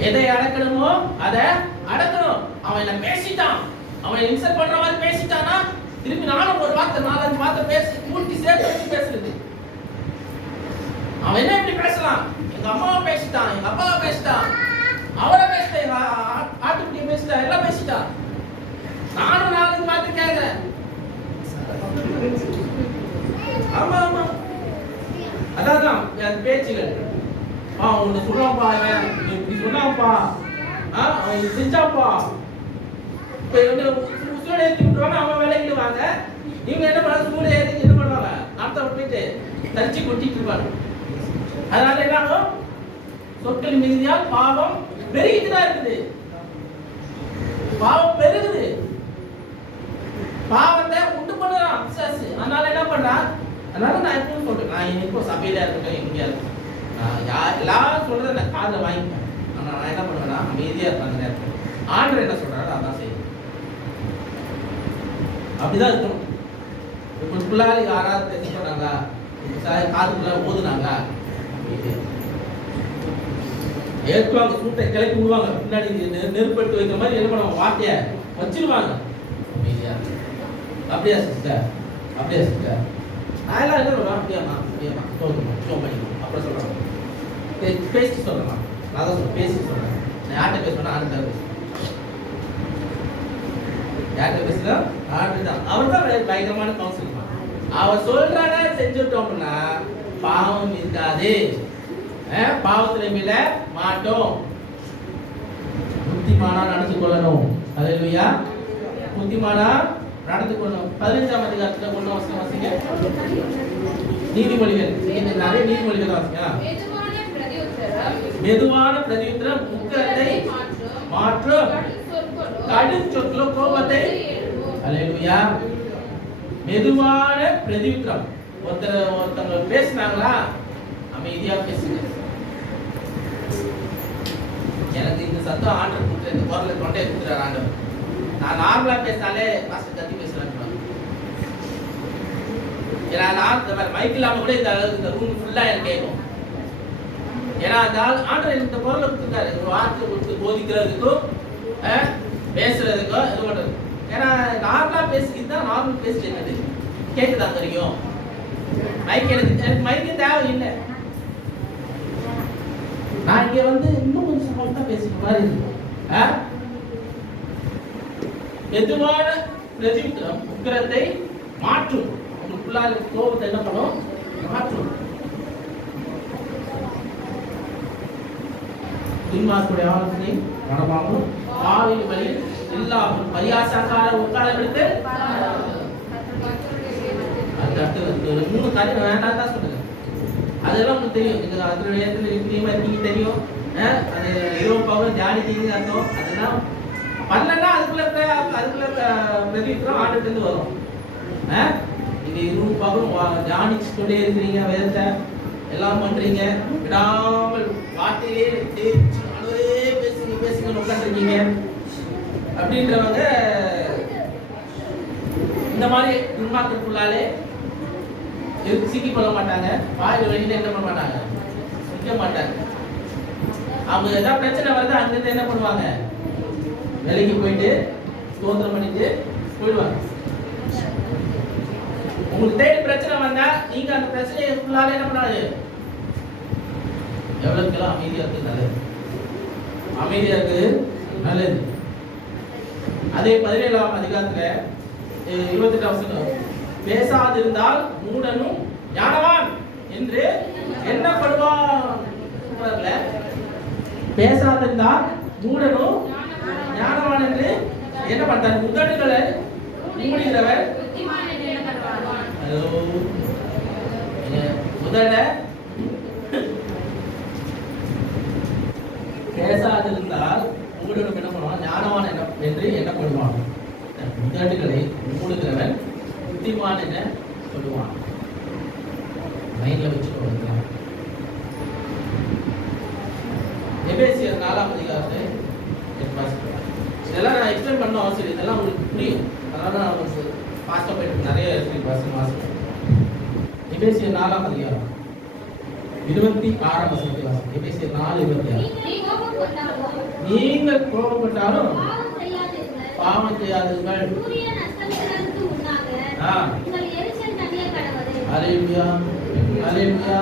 எதை அடக்கணுமோ அதை அடக்கணும். அவன் என்ன பேசிட்டான், அவன் இன்சல்ட் பண்ற மாதிரி பேசிட்டானா திரும்பி நானும் ஒரு வார்த்தை 4-5 வார்த்தை பேசி கூட்டி சேர்த்து வச்சு பேசுறது. அவன் என்ன இப்படி பேசலாம்? எங்க அம்மாவை பேசிட்டான், எங்க அப்பாவை பேசிட்டான், அவரை பேசிட்டான், எங்க ஆட்டுக்குட்டியை பேசிட்டான், எல்லாம் பேசிட்டான். நானும் 4-5 வார்த்தை கேட்கிறேன். ஆமா ஆமா அதான் என் பேச்சுகள். உன்னை சொல்லாப்பா, இப்படி சொன்னாப்பா, அவன் செஞ்சாப்பா. இப்ப சூடு ஏற்றி விட்டுருவாங்க, அவங்க விளையிடுவாங்க. இவங்க என்ன பண்ண? சூடு ஏற்றி என்ன பண்ணுவாங்க? நாட்டை விட்டுட்டு தரிச்சு கொட்டிட்டு இருப்பாங்க. அதனால என்ன ஆகும்? சொற்கள் மிகுதியால் பாவம் பெருகிட்டு தான் இருக்குது. பாவம் பெருகுது. பாவத்தை உண்டு பண்ணுறான் பிசாசு. அதனால என்ன பண்றான்? அதனால நான் எப்பவும் சொல்றேன், நான் இப்போ சபையில இருக்கட்டும், எங்கேயா இருக்கட்டும், எல்லாரும் சொல்றதை நான் காதில் வாங்கிப்பேன். ஆனால் நான் என்ன பண்ணுவேன்னா அமைதியா இருப்பேன். அந்த நேரத்தில் ஆண்டவர் என்ன சொல்றாரோ அதான் செய்யும். அப்படிதான் இருக்கணும். இப்போ பிள்ளைங்க யாராவது டெஸ்ட் பண்ணாங்களா, காதுக்குள்ள ஓதுனாங்களா, ஏற்றுவாங்க, சூட்டை கிளப்பி விடுவாங்க, பின்னாடி நெருப்படுத்தி வைக்கிற மாதிரி என்ன பண்ணுவாங்க? வார்த்தையை வச்சிருவாங்க. அமைதியா. அப்படியா சிஸ்டர்? அப்படியா சிஸ்டர்? நான் எல்லாம் என்ன பண்ணுவேன்? அப்படியாமா அப்படியாமா தோணுமா ஷோ பண்ணிக்கணும் அப்புறம் சொல்றாங்க. பேசிட்டு சொல்றேம்மா. நான் தான் சொல்றேன், பேசிட்டு சொல்றேன். நான் யார்கிட்ட பேசுவேன்னா ஆண்டு தான் பேசுவேன். யார்கிட்ட பேசுனா ஆண்டு தான். அவர் தான் பயங்கரமான கவுன்சில். அவர் சொல்றாங்க செஞ்சுட்டோம்னா பாவம் இருக்காது, பாவத்துல மீள மாட்டோம். புத்திமானா நடந்து கொள்ளணும். அல்லேலூயா. புத்திமானா நடந்து கொள்ளணும். 15ஆம் அதிகாரத்துல 1 வசனம் வாசிங்க. நீதிமொழிகள். நீங்க நிறைய நீதிமொழிகள் வாசிங்க. மெதுவான பிரதியுத்தரம் உக்கிரத்தை மாற்றும், கடும் சொற்களோ கோபத்தை. அல்லேலூயா. மெதுவான பிரதியுத்தரம். ஒருத்தங்க பேசினாங்களா அமைதியா பேசுங்க. எனக்கு இந்த சத்தம் ஆண்டர் கொடுத்து இந்த குரலை தொண்டையை கொடுத்துறாரு ஆண்டவர். நான் நார்மலா பேசினாலே பாஸ்டர் கத்தி பேசுறாங்க. ஏன்னா நான் இந்த மைக் இல்லாம கூட இந்த ரூம் ஃபுல்லா எனக்கு கேட்கும். ஏன்னா அந்த ஆண்டவர் இந்த குரலை கொடுத்துருக்காரு, ஒரு வார்த்தை கொடுத்து போதிக்கிறதுக்கும் பேசுறதுக்கும் இது பண்றது. ஏன்னா நார்மலா பேசிக்கிட்டு தான் நார்மல் பேசிட்டு என்னது கேட்குதா தெரியும். மைக் எனக்கு மைக்கு தேவை இல்லை. நான் இங்க வந்து இன்னும் கொஞ்சம் சமத்தா பேசுற மாதிரி இருக்கும். மெதுவான பிரதியுத்தரம் உக்கிரத்தை மாற்றும். உங்களுக்குள்ள கோபத்தை என்ன பண்ணும்? மாற்றும். துன்மார்க்குடைய ஆலோசனை நடமாகும், பாவின் வழி இல்லாமல் பரியாசக்கார உட்கார விடுத்து. ஒரு 3 காரியம் வேண்டாம் தான் சொல்லுங்க. அதெல்லாம் உங்களுக்கு தெரியும். நீங்க அதுல நேரத்துல நிச்சயமா இருக்கீங்க தெரியும். அது இரவு பகல் தியானிக்கிறீங்க அர்த்தம். அதெல்லாம் பண்ணலன்னா அதுக்குள்ள பிரதித்திரம் ஆண்டுட்டு இருந்து வரும். நீங்க இரவு பகலும் தியானிச்சுட்டே இருக்கிறீங்க, வேதத்தை எல்லாம் பண்றீங்க, விடாமல் வார்த்தையே பேசுங்க உட்காந்துருக்கீங்க அப்படின்றவங்க இந்த மாதிரி துன்மார்க்கத்துக்குள்ளாலே சிக்கி கொள்ள மாட்டாங்க. வாயில் வெளியில என்ன பண்ண மாட்டாங்க, சிக்க மாட்டாங்க. அவங்க ஏதாவது பிரச்சனை வருது அங்கிருந்து என்ன பண்ணுவாங்க, வேலைக்கு போயிட்டு ஸ்தோத்திரம் பண்ணிட்டு போயிடுவாங்க. உங்களுக்கு தேடி பிரச்சனை வந்தா நீங்க அந்த பிரச்சனையை ஃபுல்லாவே என்ன பண்ணாது, எவ்வளவுக்கெல்லாம் அமைதியா இருக்கு நல்லது, அமைதியா இருக்கு நல்லது. அதே 17ஆம் அதிகாரத்துல 28ஆம் வசனம், பேசாதிருந்தால் மூடனும் ஞானவான் என்று எண்ணப்படுவான். பேசாதிருந்தால் மூடனும் ஞானவான் என்று என்ன பண்றார், உதடுகளை மூடுகிறவர் உதட பேசாதிருந்தால் மூடனும் என்ன பண்ணுவான், ஞானவான் என்று எண்ணப்படுவான். உதடுகளை மூடுகிறவன் புத்திமான் என சொல்லுவான். மைண்ட்ல வச்சுக்கோங்க. எபேசியர் 4ஆம் அதிகாரத்தை இதெல்லாம் நான் எக்ஸ்பிளைன் பண்ண அவசியம், இதெல்லாம் உங்களுக்கு புரியும். அதனால நான் உங்களுக்கு ஃபாஸ்ட்டாக போயிட்டு நிறைய வாசிக்கிறேன். எபேசியர் 4ஆம் அதிகாரம் 26ஆம் வசனத்தை வாசிக்கிறேன். எபேசியர் 4:26. நீங்கள் கோபப்பட்டாலும் பாவம் செய்யாதீர்கள். ஹல்லேலூயா ஹல்லேலூயா.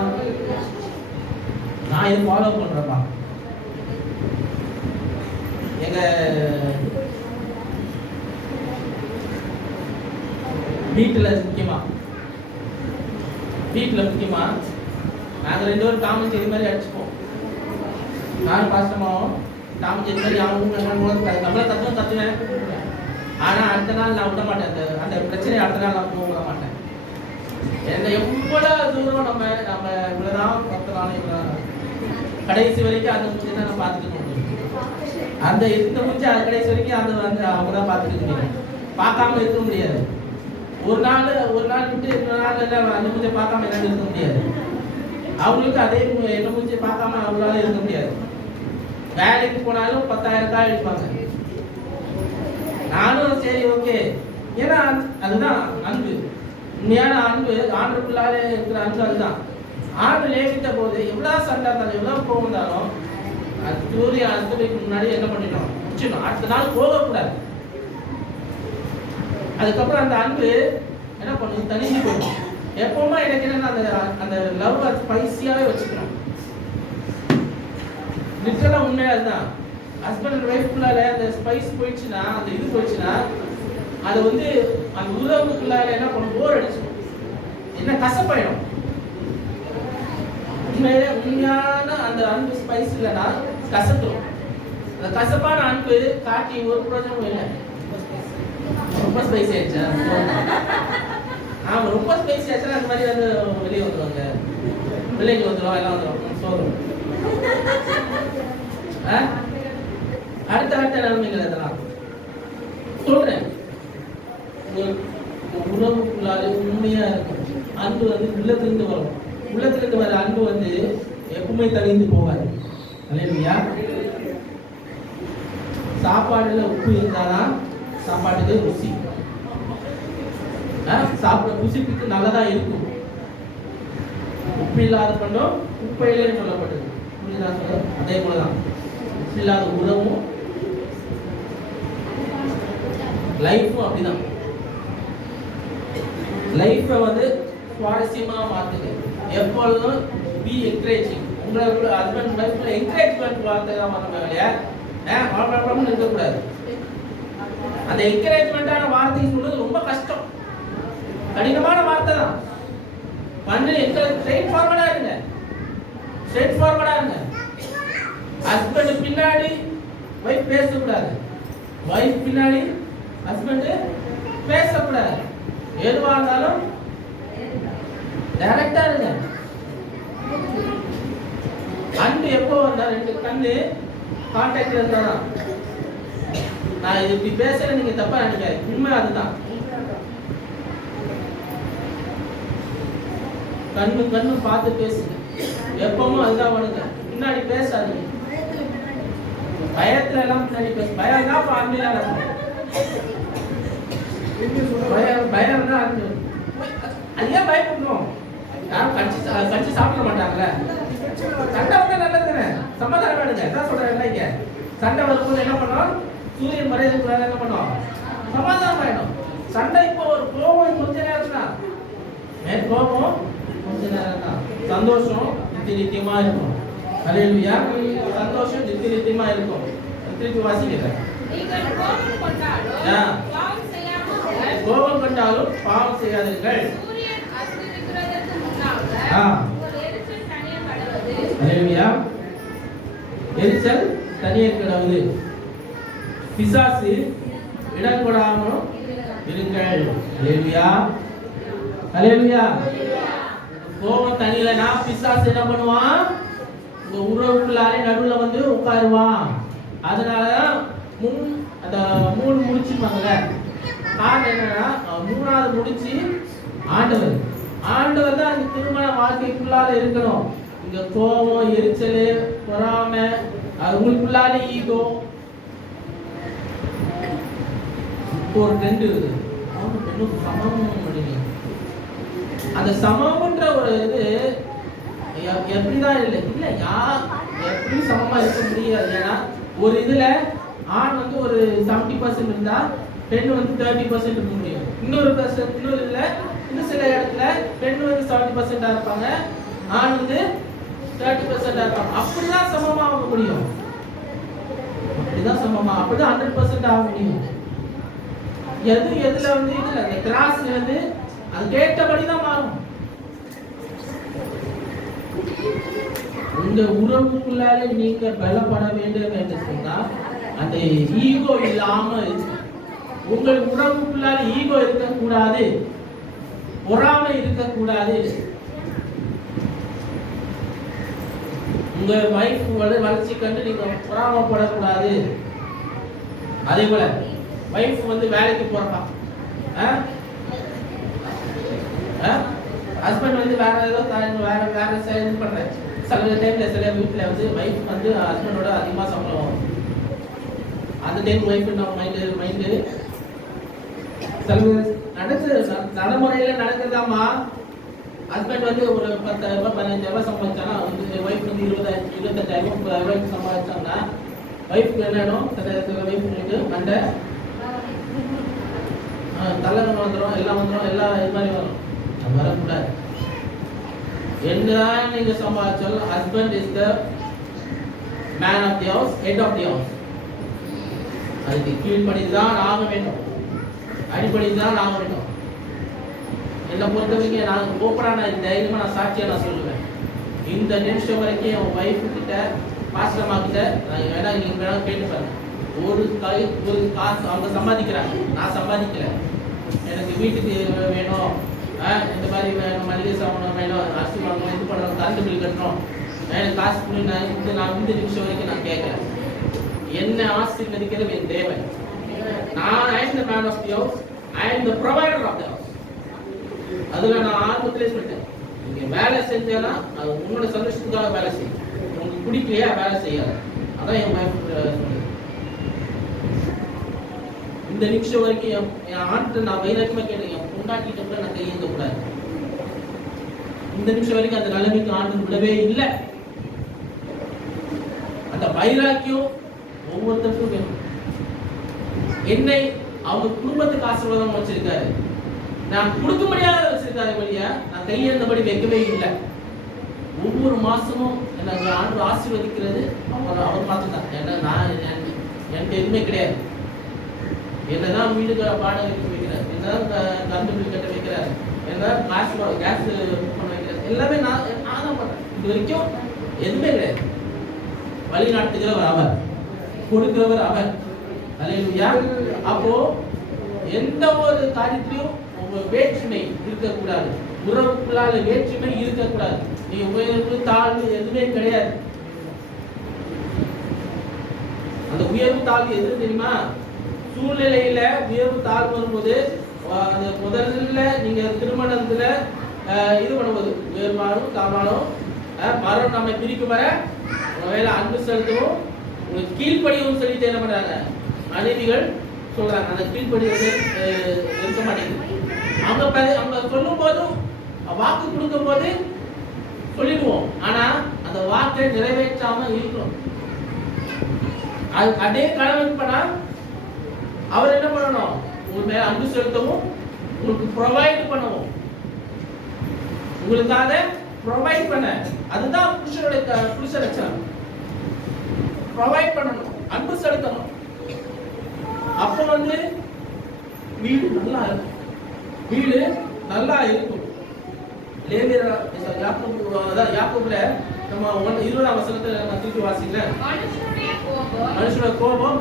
நான் இதை ஃபாலோ பண்றேன்ப்பா. எங்க வீட்டுல முக்கியமா நாங்க 2 பேரும் டாமன் செடி மாதிரி அடிச்சுப்போம். நானும் பாஸ்டமாவும் டாமன் செடி மாதிரி நம்மள கத்துவேன். ஆனா அடுத்த நாள் நான் விட மாட்டேன். அந்த பிரச்சனையை அடுத்த நாள் நான் போக விட மாட்டேன். என்ன எவ்வளவு தூரம் நம்ம இவ்வளவுதான் கத்துனாலும் கடைசி வரைக்கும் அந்த மூஞ்சி தான் நான் பார்த்துட்டு அந்த இந்த மூஞ்சி அது கடைசி வரைக்கும் அந்த அவங்க தான் பார்த்துட்டு முடியும். பார்க்காம இருக்க முடியாது. ஒரு நாள் விட்டு இன்னொரு நாள் எல்லாம் அந்த மூஞ்சியை பார்க்காம என்னால இருக்க முடியாது. அவங்களுக்கு அதே என்ன மூஞ்சியை பார்க்காம அவங்களால இருக்க முடியாது. வேலைக்கு போனாலும் 10,000 காய் அடிப்பாங்க. நானும் சரி ஓகே, ஏன்னா அதுதான் அன்பு. உண்மையான அன்பு ஆண்டுக்குள்ளாலே இருக்கிற அன்பு அதுதான். ஆண்டு நேசித்த போது எவ்வளவு சண்டை இருந்தாலும் எவ்வளவு கோபம் இருந்தாலும் அது சூரிய அஸ்தமிக்கு முன்னாடி என்ன பண்ணிடணும், முடிச்சிடணும். அடுத்த நாள் போகக்கூடாது. அதுக்கப்புறம் அந்த அன்பு என்ன பண்ணும், தனிஞ்சு போயிடும். எப்பவுமே எனக்கு என்னன்னா அந்த லவ் ஸ்பைசியாவே வச்சுக்கணும். லிட்டரலா உண்மையா அதுதான். ஹஸ்பண்ட் அண்ட் ஒய்ஃப்குள்ளால அந்த ஸ்பைஸ் போயிடுச்சுன்னா, அந்த இது போயிடுச்சுன்னா, அது வந்து அந்த உறவுக்குள்ளால என்ன பண்ணும், போர் அடிச்சிடும், என்ன கசப்பாயிடும். உண்மையான அந்த அன்பு ஸ்பைஸ் இல்லைன்னா கசத்தும். அந்த கசப்பான அன்பு காட்டி ஒரு பிரயோஜனமும் இல்லை. ரொம்ப ஸ்பைசி ஆயிடுச்சா? ஆமா, ரொம்ப ஸ்பைசி ஆச்சுன்னா அந்த மாதிரி வந்து வெளியே வந்துடுவாங்க, பிள்ளைங்க வந்துடும், எல்லாம் வந்துடும், சோறும். அடுத்த நிலைமைகள் அதெல்லாம் சொல்றேன். உறவுக்குள்ளாலே உண்மையா இருக்கும். அன்பு வந்து உள்ளத்திலிருந்து வரும். உள்ளத்திலிருந்து வர அன்பு வந்து எப்பவுமே தனிந்து போகாது. அல்லேலூயா. சாப்பாடுல உப்பு இருந்தாதான் சாப்பாட்டுக்கு ருசி. சாப்பிட ருசிக்கு நல்லதா இருக்கும். உப்பு இல்லாத பண்டம் உப்பையிலே சொல்லப்பட்டது. அதே போலதான் உப்பு இல்லாத உறவும் லைஃபும் அப்படிதான். லைஃபை வந்து சுவாரஸ்யமா மாத்துங்க. எப்பொழுதும் பி என்கரேஜிங். உங்களோட ஹஸ்பண்ட் லைஃப்ல என்கரேஜ்மெண்ட் வார்த்தை தான் மாத்தணும் இல்லையா? இருக்கக்கூடாது. அந்த என்கரேஜ்மெண்டான வார்த்தை சொல்றது ரொம்ப கஷ்டம், கடினமான வார்த்தை தான். பண்ணு ஸ்ட்ரெயிட் ஃபார்வர்டா இருங்க. ஸ்ட்ரெயிட் ஃபார்வர்டா இருங்க. ஹஸ்பண்ட் பின்னாடி வைஃப் பேசக்கூடாது, வைஃப் பின்னாடி ஹஸ்பண்ட் பேசக்கூடாது. எதுவாக இருந்தாலும் டைரக்டா இருங்க. அன்பு எப்போ வந்தா? ரெண்டு கண்ணு கான்டாக்ட்ல இருந்தா. நான் இது இப்படி பேசுறேன், நீங்க தப்பா நினைக்காது, உண்மை அதுதான். கண்ணு கண்ணு பார்த்து பேசுங்க. எப்பவும் அதுதான் வருங்க. முன்னாடி பேசாதீங்க. பயத்துல எல்லாம் முன்னாடி பேச. பயம் தான் அன்பில பயம் தான் அன்பு. ஐயா பயப்படணும். யாரும் கட்சி சாப்பிட மாட்டாங்கல்ல. சண்டை வந்து நல்லதுங்க. சமாதானம் வேணுங்க. என்ன சொல்றேன் இங்க சண்டை வரும்போது என்ன பண்ணோம்? சூரியன் மறையதுக்கு என்ன பண்ணோம்? சமாதானம் வேணும். சண்டை இப்போ ஒரு கோபம் கொஞ்ச நேரம் தான். கோபம் கொஞ்ச நேரம் தான். சந்தோஷம் நித்தியமா இருக்கும். ஹல்லேலூயா. சந்தோஷம் நித்தியமா இருக்கும். திருப்பி வாசிக்கிறேன். கோபம் கொண்டாலும் பாவம் செய்யாதீர்கள். ஹல்லேலூயா. எரிச்சல் தனியே கிடவுது. பிசாசு இடம் கொடாமல் இருங்கள். ஹல்லேலூயா. ஹல்லேலூயா. கோபம் தனியலனா பிசாசு என்ன பண்ணுவான்? உங்க உறவுக்குள்ளாலே நடுவுல வந்து உட்காருவான். அதனாலதான் அந்த 3 முடிச்சுப்பாங்கல்ல. காரணம் என்னன்னா, 3ஆவது முடிச்சு ஆண்டவர் தான் அந்த திருமண வாழ்க்கைக்குள்ளால இருக்கணும். இங்க கோபம், எரிச்சல், பொறாமை, அது உங்களுக்குள்ளால ஈகோ. இப்போ ஒரு ட்ரெண்ட் இருக்குது. அவங்க பெண்ணும் சமம் அப்படின்னு. அந்த சமம்ன்ற ஒரு இது எப்படிதான் இல்லை எப்படி சமமா இருக்க முடியாது. ஏன்னா ஒரு இதுல ஆண் வந்து ஒரு 70% இருந்தா பெண் வந்து 30% இருக்க முடியும். இன்னொரு இதுல இன்னும் சில இடத்துல பெண் வந்து 70% இருப்பாங்க, ஆண் வந்து 30% இருப்பாங்க. அப்படிதான் சமமா ஆக முடியும். அப்படிதான் சமமா, அப்படிதான் 100% ஆக முடியும். எதுல வந்து இதுல அந்த கிராஸ் வந்து அது கேட்டபடிதான் மாறும். உங்க உறவுக்குள்ளாலே நீங்க பலப்பட வேண்டும் என்று சொன்னா அந்த ஈகோ இல்லாம உங்கள் உறவுக்குள்ளால ஈகோ இருக்கக்கூடாது, பொறாமை இருக்கக்கூடாது. உங்க வைஃப் வளர்ச்சி கண்டு நீங்க பொறாமப்படக்கூடாது. அதே போல வைஃப் வந்து வேலைக்கு போறப்பா, ஹஸ்பண்ட் வந்து வேற ஏதோ வேற செயல் பண்றேன். சில டைம்ல சில வீட்டுல வந்து வைஃப் வந்து ஹஸ்பண்டோட அதிகமா சம்பளம் வரும். அந்த டைம் வைஃப் மைண்டு நடைமுறையில நடக்குதாமா. ஹஸ்பண்ட் வந்து ஒரு 10,000 ரூபாய் 15,000 ரூபாய் சம்பாதிச்சானா வந்து வைஃப் வந்து 20,000 25,000 ரூபாய்க்கு சம்பாதிச்சாங்கன்னா வைஃப்க்கு என்னடும்? சில வைஃப் மண்டை தலைவன் வந்துடும், எல்லாம் வந்துடும், எல்லாம் இது மாதிரி வரும். அது வரக்கூடாது. என்னதான் நீங்க சம்பாதிச்சாலும் husband is the man of the house, head of the house. அதுக்கு கீழ்ப்படிதான் ஆக வேண்டும், அடிப்படைதான் ஆக வேண்டும். என்னை பொறுத்த வரைக்கும் நான் ஓப்பனா நான் தைரியமா நான் சாட்சியா நான் சொல்லுவேன். இந்த நிமிஷம் வரைக்கும் என் ஒய்ஃப் கிட்ட பாஸ்டர்மா கிட்ட நான் வேணா நீங்க வேணா கேட்டு பாருங்க. ஒரு காசு அவங்க சம்பாதிக்கிறாங்க, நான் சம்பாதிக்கல. எனக்கு வீட்டுக்கு வேணும், இந்த மாதிரி மளிகை சாமான் வேணும், அரிசி வாங்கணும், இது பண்ணணும், கரண்ட் பில் கட்டணும், எனக்கு காசு பண்ணி நான் இந்த நிமிஷம் வரைக்கும் நான் கேட்கறேன். என்ன ஆசீர்வதிக்கிறது என் தேவன். நான் I am the man of the house, I am the provider of the house. அதுல நான் ஆர்வம் பிளேஸ் பண்ணிட்டேன். நீங்க வேலை செஞ்சேன்னா அது உங்களோட சந்தோஷத்துக்காக வேலை செய்யும். உங்களுக்கு பிடிக்கலையா வேலை செய்யாது. அதான் என் வைஃப். இந்த நிமிஷம் வரைக்கும் என் ஆண்கிட்ட நான் வைராக்கியமா கேட்டேன், என் பொண்டாட்டிட்ட கூட நான் கையேந்த கூடாது. இந்த நிமிஷம் வரைக்கும் அந்த நிலைமைக்கு ஆண்டு விடவே இல்லை. அந்த வைராக்கியம் ஒவ்வொருத்தருக்கும் வேணும். என்னை அவங்க குடும்பத்துக்கு ஆசீர்வாதம் வச்சிருக்காரு, நான் கொடுக்க முடியாத வச்சிருக்காரு வழியா நான் கையேந்தபடி வைக்கவே இல்லை. ஒவ்வொரு மாசமும் எனக்கு ஆண்டு ஆசீர்வதிக்கிறது அவர் மாசம் தான். ஏன்னா நான் எனக்கு எதுவுமே கிடையாது. என்னதான் வீடுகளை பாடம் வைக்கிறார், என்னதான் கரண்ட் பில் கட்ட வைக்கிறார், என்னதான் கேஸ் புக் பண்ண வைக்கிறார், எல்லாமே நான் தான் பண்றேன். இது வரைக்கும் எதுவுமே கிடையாது. வழி நடத்துகிறவர் அவர், கொடுக்கிறவர் அவர். அல்லேலூயா. அப்போ எந்த ஒரு காரியத்திலையும் வேற்றுமை இருக்கக்கூடாது. உறவுக்குள்ளால வேற்றுமை இருக்கக்கூடாது. நீ உயர்வு தாழ்வு எதுவுமே கிடையாது. அந்த உயர்வு தாழ்வு எது தெரியுமா? சூழ்நிலையில உயர்வு தாழ்வு வரும்போது அந்த முதல்ல நீங்க திருமணத்துல இது பண்ணும்போது உயர்வாலும் தாழ்வாலும் மரம் நம்ம பிரிக்கும் வர வேலை அன்பு செலுத்தவும் உங்களுக்கு கீழ்ப்படியும் சொல்லிட்டு என்ன பண்றாங்க மனைவிகள் சொல்றாங்க. அந்த கீழ்ப்படிவது இருக்க மாட்டேங்குது. அவங்க சொல்லும் போதும் வாக்கு கொடுக்கும் போது சொல்லிடுவோம், ஆனா அந்த வாக்கை நிறைவேற்றாம இருக்கணும். அதே கணவன் பண்ணா அவர் என்ன பண்ணணும்? உங்க மேல அன்பு செலுத்தவும் உங்களுக்கு ப்ரொவைட் பண்ணவும், உங்களுக்காக ப்ரொவைட் பண்ண. அதுதான் புருஷ லட்சணம். ப்ரொவைட் பண்ணணும், அன்பு செலுத்தணும். அப்ப வீடு நல்லா இருக்கும். வீடு நல்லா இருக்கும். யாக்கோபுல நம்ம 20ஆம் வசனத்துல நம்ம திருப்பி வாசிக்கல. மனுஷனுடைய கோபம்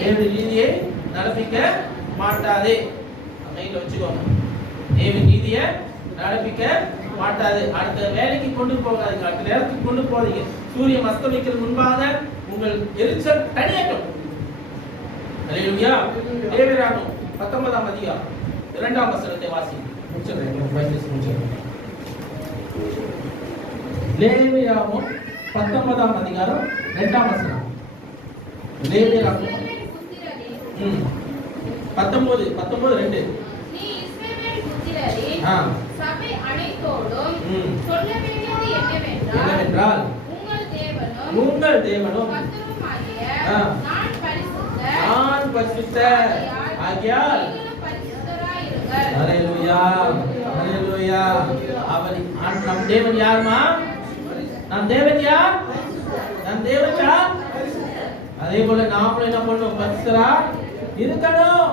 தேவனுடைய நீதியை நடப்பிக்க மாட்டாதே. மைண்ட்ல வச்சுக்கோங்க. தேவன் நீதியை நடப்பிக்க மாட்டாது. அடுத்த வேலைக்கு கொண்டு போகாதீங்க, அடுத்த நேரத்துக்கு கொண்டு போறீங்க. சூரியன் அஸ்தமிக்கிறது முன்பாக உங்கள் எரிச்சல் தணியட்டும். அல்லேலூயா. லேவியராகமம் 19ஆம் அதிகாரம் 2ஆம் வசனத்தை வாசி. லேவியராகமம் 19ஆம் அதிகாரம் 2ஆம் வசனம். லேவியராகமம் 19:2. நீ இஸ்ரவேல் புத்திரரே சபை அனைத்தோடும் சொல்ல வேண்டியது என்னவென்றால் உங்கள் தேவனும் கர்த்தருமாகிய நான் பரிசுத்தர் ஆகையால் பரிசுத்தராய் இருங்கள். ஹல்லேலூயா, ஹல்லேலூயா. நம் தேவன் யாருமா? நம் தேவன் யார்? நம் தேவன் யார்? அதே போல நாமளும் என்ன பண்ணணும்? பரிசுத்தரா இருக்கணும்.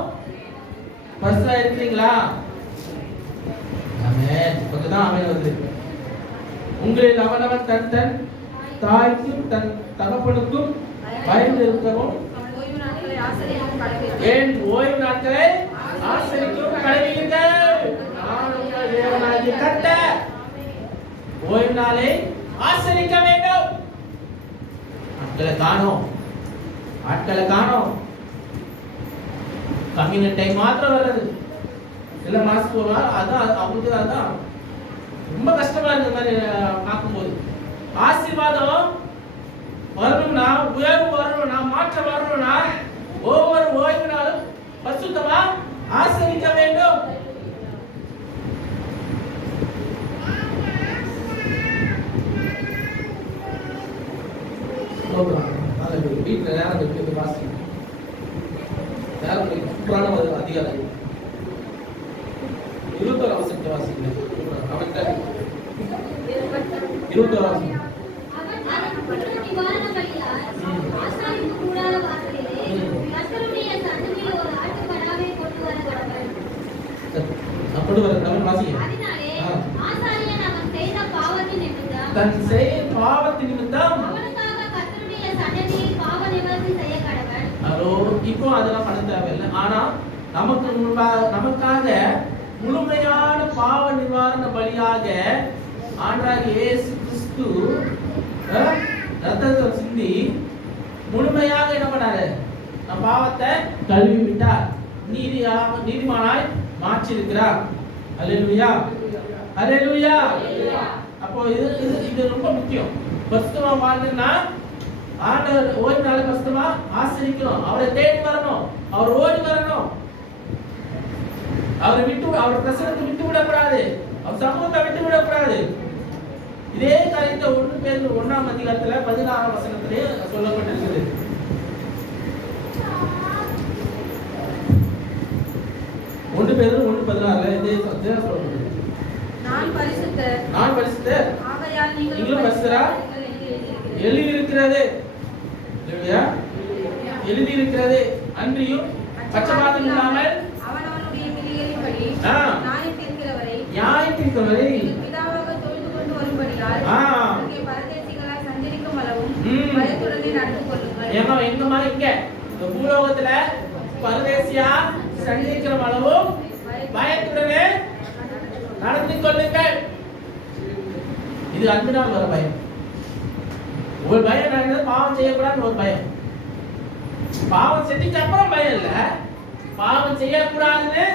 பரிசுத்தரா இருக்கீங்களா? ஆமென். அதுதான் ஆமென் வருது. உங்களில் அவனவன் தன் தன் தாய்க்கும் தன் தகப்பனுக்கும் பயந்து இருக்கவும் என் ஓய்வு நாட்களை ஆசரிக்கும் கடமையுங்கள். நான் உங்கள் தேவனாகிய கர்த்தர். ஓய்வு நாளை ஆசரிக்க வேண்டும். ஆட்களை காணோம். கம்யூனிட்டி டைம் மாத்திரம் வர்றது சில மாசத்துக்கு ஒரு நாள். அதான் அவங்களுக்கு அதான் ரொம்ப கஷ்டமா இருக்கு. இந்த மாதிரி பார்க்கும்போது ஆசீர்வாதம் வரணும்னா, உயர்வு வரணும்னா, மாற்றம் வரணும்னா ஒவ்வொரு ஓய்வு நாளும் பரிசுத்தமா ஆசரிக்க வேண்டும். வீட்டில் நேரம் இருக்கிறது வாசி நேரம் புராணம் அதிகாரம் 21ஆம் வசனத்தை வாசிங்க. அவன்கிட்ட 21ஆம் வசனம். அப்படி வர தமிழ் வாசிங்க. தன் செய்த பாவத்தின் நிமித்தம் இப்போ அதெல்லாம் பண்ண தேவையில்லை. ஆனா நமக்காக முழுமையான பாவ நிவாரண பலியாக ஆண்டவராகிய இயேசு கிறிஸ்து ரத்தத்தை சிந்தி முழுமையாக என்ன பண்ணாரு? நம் பாவத்தை கழுவி விட்டார். நீதிமானாய் மாற்றிருக்கிறார். அல்லேலூயா, அல்லேலூயா. அப்போ இது ரொம்ப முக்கியம். பரிசுத்தமா வாழ்ந்தா ஆண்டவர் ஓய்வு நாளை பரிசுத்தமா ஆசரிக்கணும். அவரை தேடி வரணும், அவர் ஓடி வரணும். அவர் பிரசனத்தை விட்டு விடக்கூடாது, அவர் சமூகத்தை விட்டு விடக்கூடாது. இதே காரியத்தை 1 பேதுரு 1ஆம் அதிகாரத்துல 16ஆம் வசனத்திலே சொல்லப்பட்டிருக்கிறது. 1 பேதுரு 1:16 இதே சொல்லப்பட்டிருக்கு. நான் பரிசுத்தர் ஆகையால் நீங்களும் பரிசுத்தரா எழுதி இருக்கிறது. எழுதி இருக்கிறது. அன்றியும் பட்சபாதம் இல்லாமல் அவனவனுடைய கிரியைகளின்படி நியாயத்தீர்க்கிறவரை பிதாவாக தொழுது கொண்டு வரும்படியால் இங்கே பரதேசிகளாய் சஞ்சரிக்கும் அளவும் பயத்துடனே நடந்து கொள்ளுங்கள். எங்கம்மா இங்க இந்த பூலோகத்துல பரதேசியா சந்தேகிக்கிற அளவும் பயத்துடனே நடந்து கொள்ளுங்கள். இது அன்பினால் வர பயம். ஒரு பயம் நடந்தது, பாவம் செய்யக்கூடாதுன்னு ஒரு பயம். பாவம் செஞ்சுட்டு அப்புறம் பயம் இல்ல, பாவம் செய்யக்கூடாதுன்னு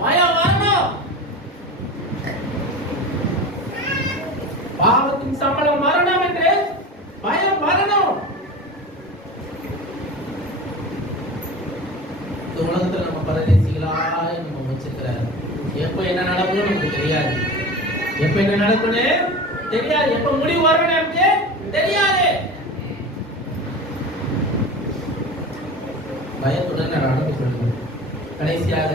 பயம் வரணும். பாவத்தின் சம்பளம் மரணம் என்று பயம் வரணும். இந்த உலகத்துல நம்ம பரதேசிகளாய் நம்ம வச்சிருக்கிறார். எப்ப என்ன நடக்கும்னு நமக்கு தெரியாது, எப்ப என்ன நடக்கும்னு தெரியாது, எப்ப முடிவு வரணும் நமக்கு தெரியாது. பயத்துடன் நடந்து கொள்ளுங்கள். கடைசியாக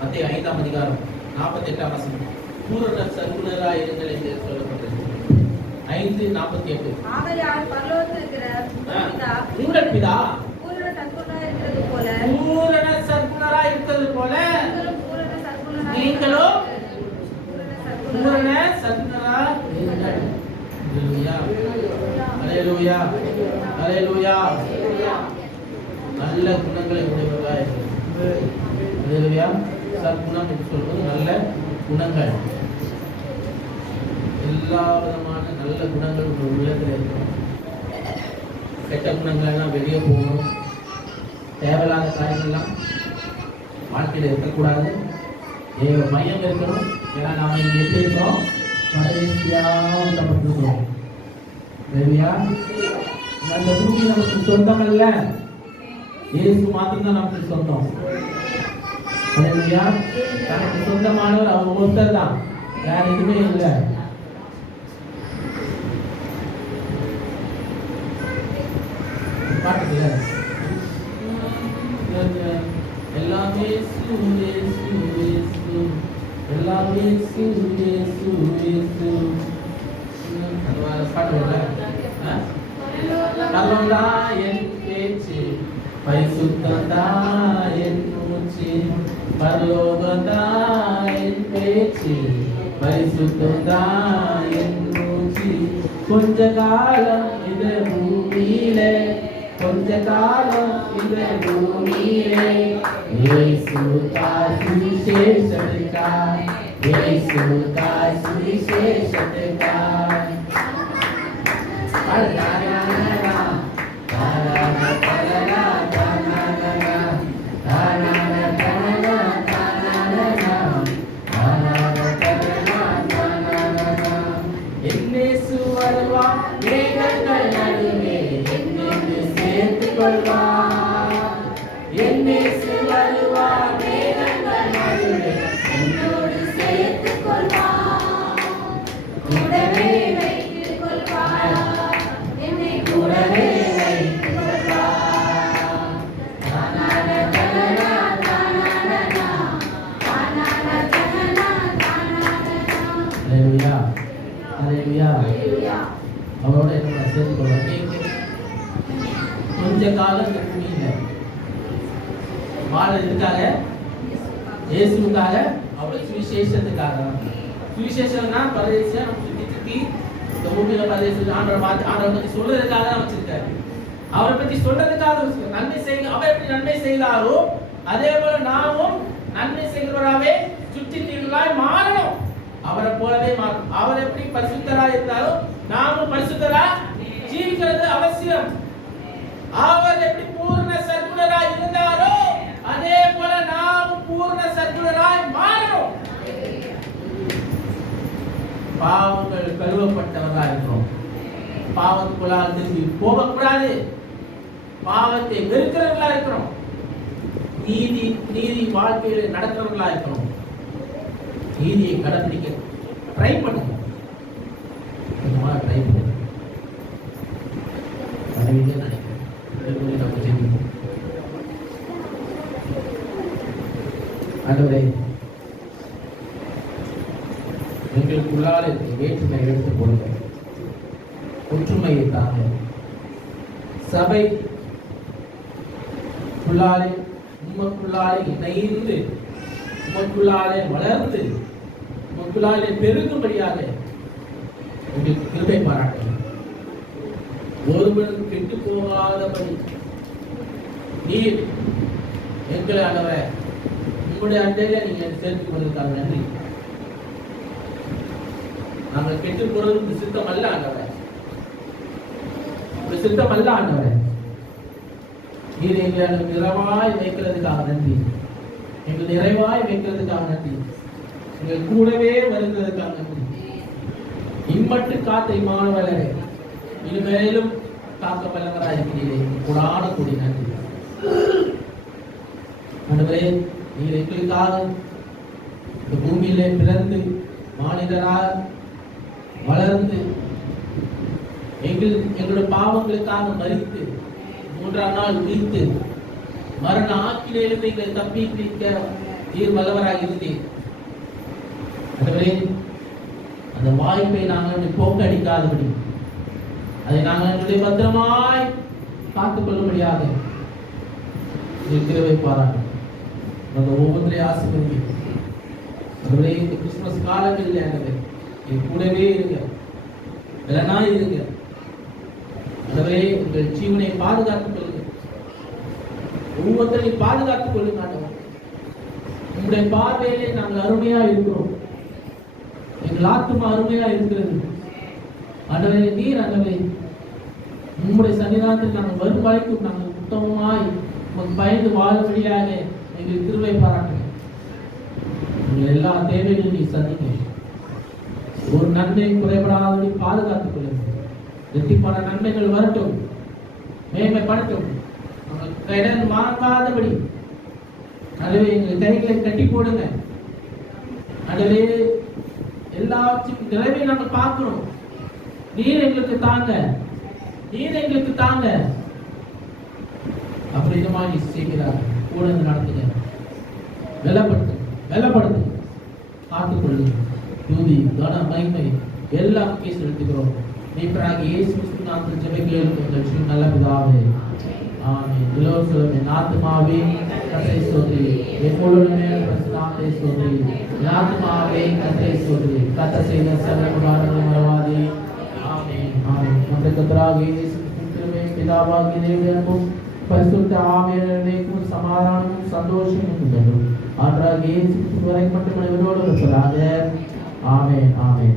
மத்தேயு 5ஆம் அதிகாரம் 48ஆம் வசனம், பூரண சர்க்குணராய் இருங்கள் என்று சொல்லப்பட்டிருக்கிறது. 5:48. ஆகையால் பரலோகத்தில் இருக்கிற உங்கள் பிதா பூரண சர்க்குணராய் இருக்கிறது போல நீங்களும் பூரண சர்க்குணராய் இருங்கள். அல்லேலூயா, அல்லேலூயா. நல்ல குணங்களை உடையவர்களாய் இருக்கிறது. அல்லேலூயா. சற்குணம் என்று சொல்வது நல்ல குணங்கள். எல்லா விதமான நல்ல குணங்கள் உங்கள் உள்ளத்தில் இருக்கணும். கெட்ட குணங்கள்லாம் வெளியே போகணும். தேவையில்லாத காரியங்கள்லாம் வாழ்க்கையில் இருக்கக்கூடாது. மையம் இருக்கணும். ஏன்னா நாம இங்கே எப்படி இருக்கோம்? கடைசியாக அந்த பூமி நமக்கு சொந்தம் அல்ல, இயேசு மாத்திரம் நமக்கு சொந்தம். அல்லேலூயா. நமக்கு சொந்தமானவர் அவர் ஒருத்தர் தான், வேற எதுவுமே இல்லை. பாட்டுல எல்லாமே எல்லாமே பாட்டு நல்லதா என் பேச்சு, பரிசுத்தந்தா என் மூச்சு, பரலோகந்தா என் பேச்சு, பரிசுத்தந்தா என் மூச்சு. கொஞ்ச காலம் இந்த பூமியிலே, கொஞ்ச காலம் இந்த பூமியிலே, இயேசுவுக்காய் சுவிசேஷத்துக்காய், இயேசுவுக்காய் சுவிசேஷத்துக்காய். என்னேசு வருவா மேகங்கள் நடுவே என்னென்று சேர்த்து கொள்வா. என்னேசு வருவா மேகங்கள் நடுவே என்னோடு சேர்த்து கொள்வா. கூடவே வைத்துக் கொள்வாரா, என்னை கூடவே வைத்துக் கொள்வா. தானான தனனா தானானா தானான தனனா தானானா. அல்லேலூயா, அல்லேலூயா. அவரோட என்ன சேர்த்து கொள்வாங்க. கொஞ்ச காலம் இந்த பூமியில வாழ இருக்காங்க, இயேசுவுக்காக, அவருடைய சுவிசேஷத்துக்காக. சுவிசேஷம்னா பரதேசியா நம்ம சுத்தி சுத்தி இந்த பூமியில பரதேசி ஆண்டவரை பத்தி சொல்றதுக்காக தான் வச்சிருக்காரு. அவரை பத்தி சொல்றதுக்காக நன்மை செய்ய, அவர் எப்படி நன்மை செய்தாரோ அதே போல நாமும் நன்மை செய்கிறவராகவே சுற்றி தீர்வாய் மாறணும். அவரை போலவே மாறும். அவர் எப்படி பரிசுத்தராய் இருந்தாரோ நாமும் பரிசுத்தரா ஜீவிக்கிறது அவசியம். அவர் எப்படி பூர்ண சர்க்குணராய் இருந்தாரோ அதே போல நாமும் பூர்ண சர்க்குணராய் மாறணும். பாவங்கள் கழுவப்பட்டவர்களாக இருக்கிறோம். பாவத்துக்குள்ளால் திரும்பி போகக்கூடாது. பாவத்தை வெறுக்கிறவர்களா இருக்கிறோம். நீதி வாழ்க்கையில் நடக்கிறவர்களா இருக்கிறோம். நீதியை கடைபிடிக்க ட்ரை பண்ணுங்க. ட்ரை பண்ணுங்க. ஆண்டவரே, எங்களுக்குள்ளால் வேற்றுமை எடுத்து கொடுங்க, ஒற்றுமையை தாங்க. சபை உள்ளாலே உமக்குள்ளாலே இணைந்து, உமக்குள்ளாலே வளர்ந்து, உமக்குள்ளாலே பெருகும்படியாக உங்களுக்கு கிருபை பாராட்டுங்கள். ஒருவரும் கெட்டு போகாதபடி நீர் எங்களை ஆண்டவரே உங்களுடைய அண்டையில நீங்க சேர்த்துக் கொண்டிருக்காங்க. நன்றி. நாங்கள் கெட்டுப் போறது சித்தம் அல்ல ஆண்டவரே, ஒரு சித்தம் அல்ல ஆண்டவரே. நீர் எங்களை நிறைவாய் வைக்கிறதுக்காக நன்றி, எங்கள் நிறைவாய் வைக்கிறதுக்காக நன்றி, எங்கள் கூடவே வருகிறதுக்காக நன்றி. இம்மட்டு காத்தை மாணவர்களே இனிமேலும் காக்க வல்லவராக இருக்கிறீரே, கூடான கூடி நன்றி ஆண்டவரே. நீர் எங்களுக்காக இந்த பூமியிலே பிறந்து மாநிலராக வளர்ந்து எங்களுடைய பாவங்களுக்காக மரித்து 3ஆம் நாள் உயிர்த்து மரண ஆக்கிலிருந்து எங்களை தப்பிக்க நீர் வல்லவராக இருந்தீர் ஆண்டவரே. அந்த வாய்ப்பை நாங்கள் போக்கடிக்காதபடி அதை நாங்கள் எங்களுடைய பத்திரமாய் காத்துக் கொள்ளும்படியாக கிருபை பாராட்டு. ஒவ்வொன்றையும் ஆசீர்வதிங்க ஆண்டவரே. இந்த கிறிஸ்துமஸ் காலங்களில் ஆண்டவரே என் கூடவே இருங்க, இல்லைனா இருங்க ஆண்டவரே. உங்கள் ஜீவனை பாதுகாத்துக் கொள்ளுங்க, ஒவ்வொருத்தரையும் பாதுகாத்துக் கொள்ளுங்க ஆண்டவரே. உங்களுடைய பார்வையிலே நாங்கள் அருமையா இருக்கிறோம், எங்கள் ஆத்மா அருமையா இருக்கிறது ஆண்டவரே. நீர் ஆண்டவரே உங்களுடைய சன்னிதானத்தில் நாங்கள் வரும் வரைக்கும் நாங்கள் உத்தமமாய் உங்கள் பயந்து வாழும்படியாக எங்களுக்கு கிருபை பாராட்டுங்க. உங்கள் எல்லா தேவைகளையும் நீ சந்திங்க, ஒரு நன்மை குறைபடாதபடி பாதுகாத்துக் கொள்ளுங்க. வெற்றிப்பான நன்மைகள் வரட்டும், மேன்மைப்படட்டும், கடன் வாங்காதபடி அதுவே எங்கள் கைகளை கட்டி போடுங்க அதுவே எல்லாத்தையும் நிறைவே நாங்கள் பார்க்கிறோம். நீர் எங்களுக்கு தாங்க, நீர் எங்களுக்கு தாங்க. அப்படிமா நீ செய்கிறார் கூட நடத்துங்க, வெள்ளப்படுத்து காத்துக்கொள்ளுங்க. யூதி கன மகிமை எல்லாம் கேஸ் எடுத்துக்கிறோம். மீட்பராக இயேசு கிறிஸ்து நாமத்தில் ஜெபிக்கிறோம் எங்கள் நல்ல பிதாவே, ஆமென். எல்லோரும் சொல்லுங்க. என் ஆத்துமாவே கர்த்தரை ஸ்தோத்திரி, என் முழு நாமத்தை ஸ்தோத்திரி, என் ஆத்துமாவே கர்த்தரை ஸ்தோத்திரி, கர்த்தர் செய்த சகல உபகாரங்களை மறவாதே. ஆமென், ஆமென். நம்முடைய கர்த்தராகிய இயேசு கிறிஸ்துவின் பிதாவாகிய தேவனுடைய அன்பும் பரிசுத்த ஆவியானவருடைய சமாதானமும் சந்தோஷமும் உண்டாகும். ஆண்டவராகிய இயேசு கிறிஸ்து வரை மட்டும் இவரோடு இருப்பதாக. ஆமென், ஆமென்.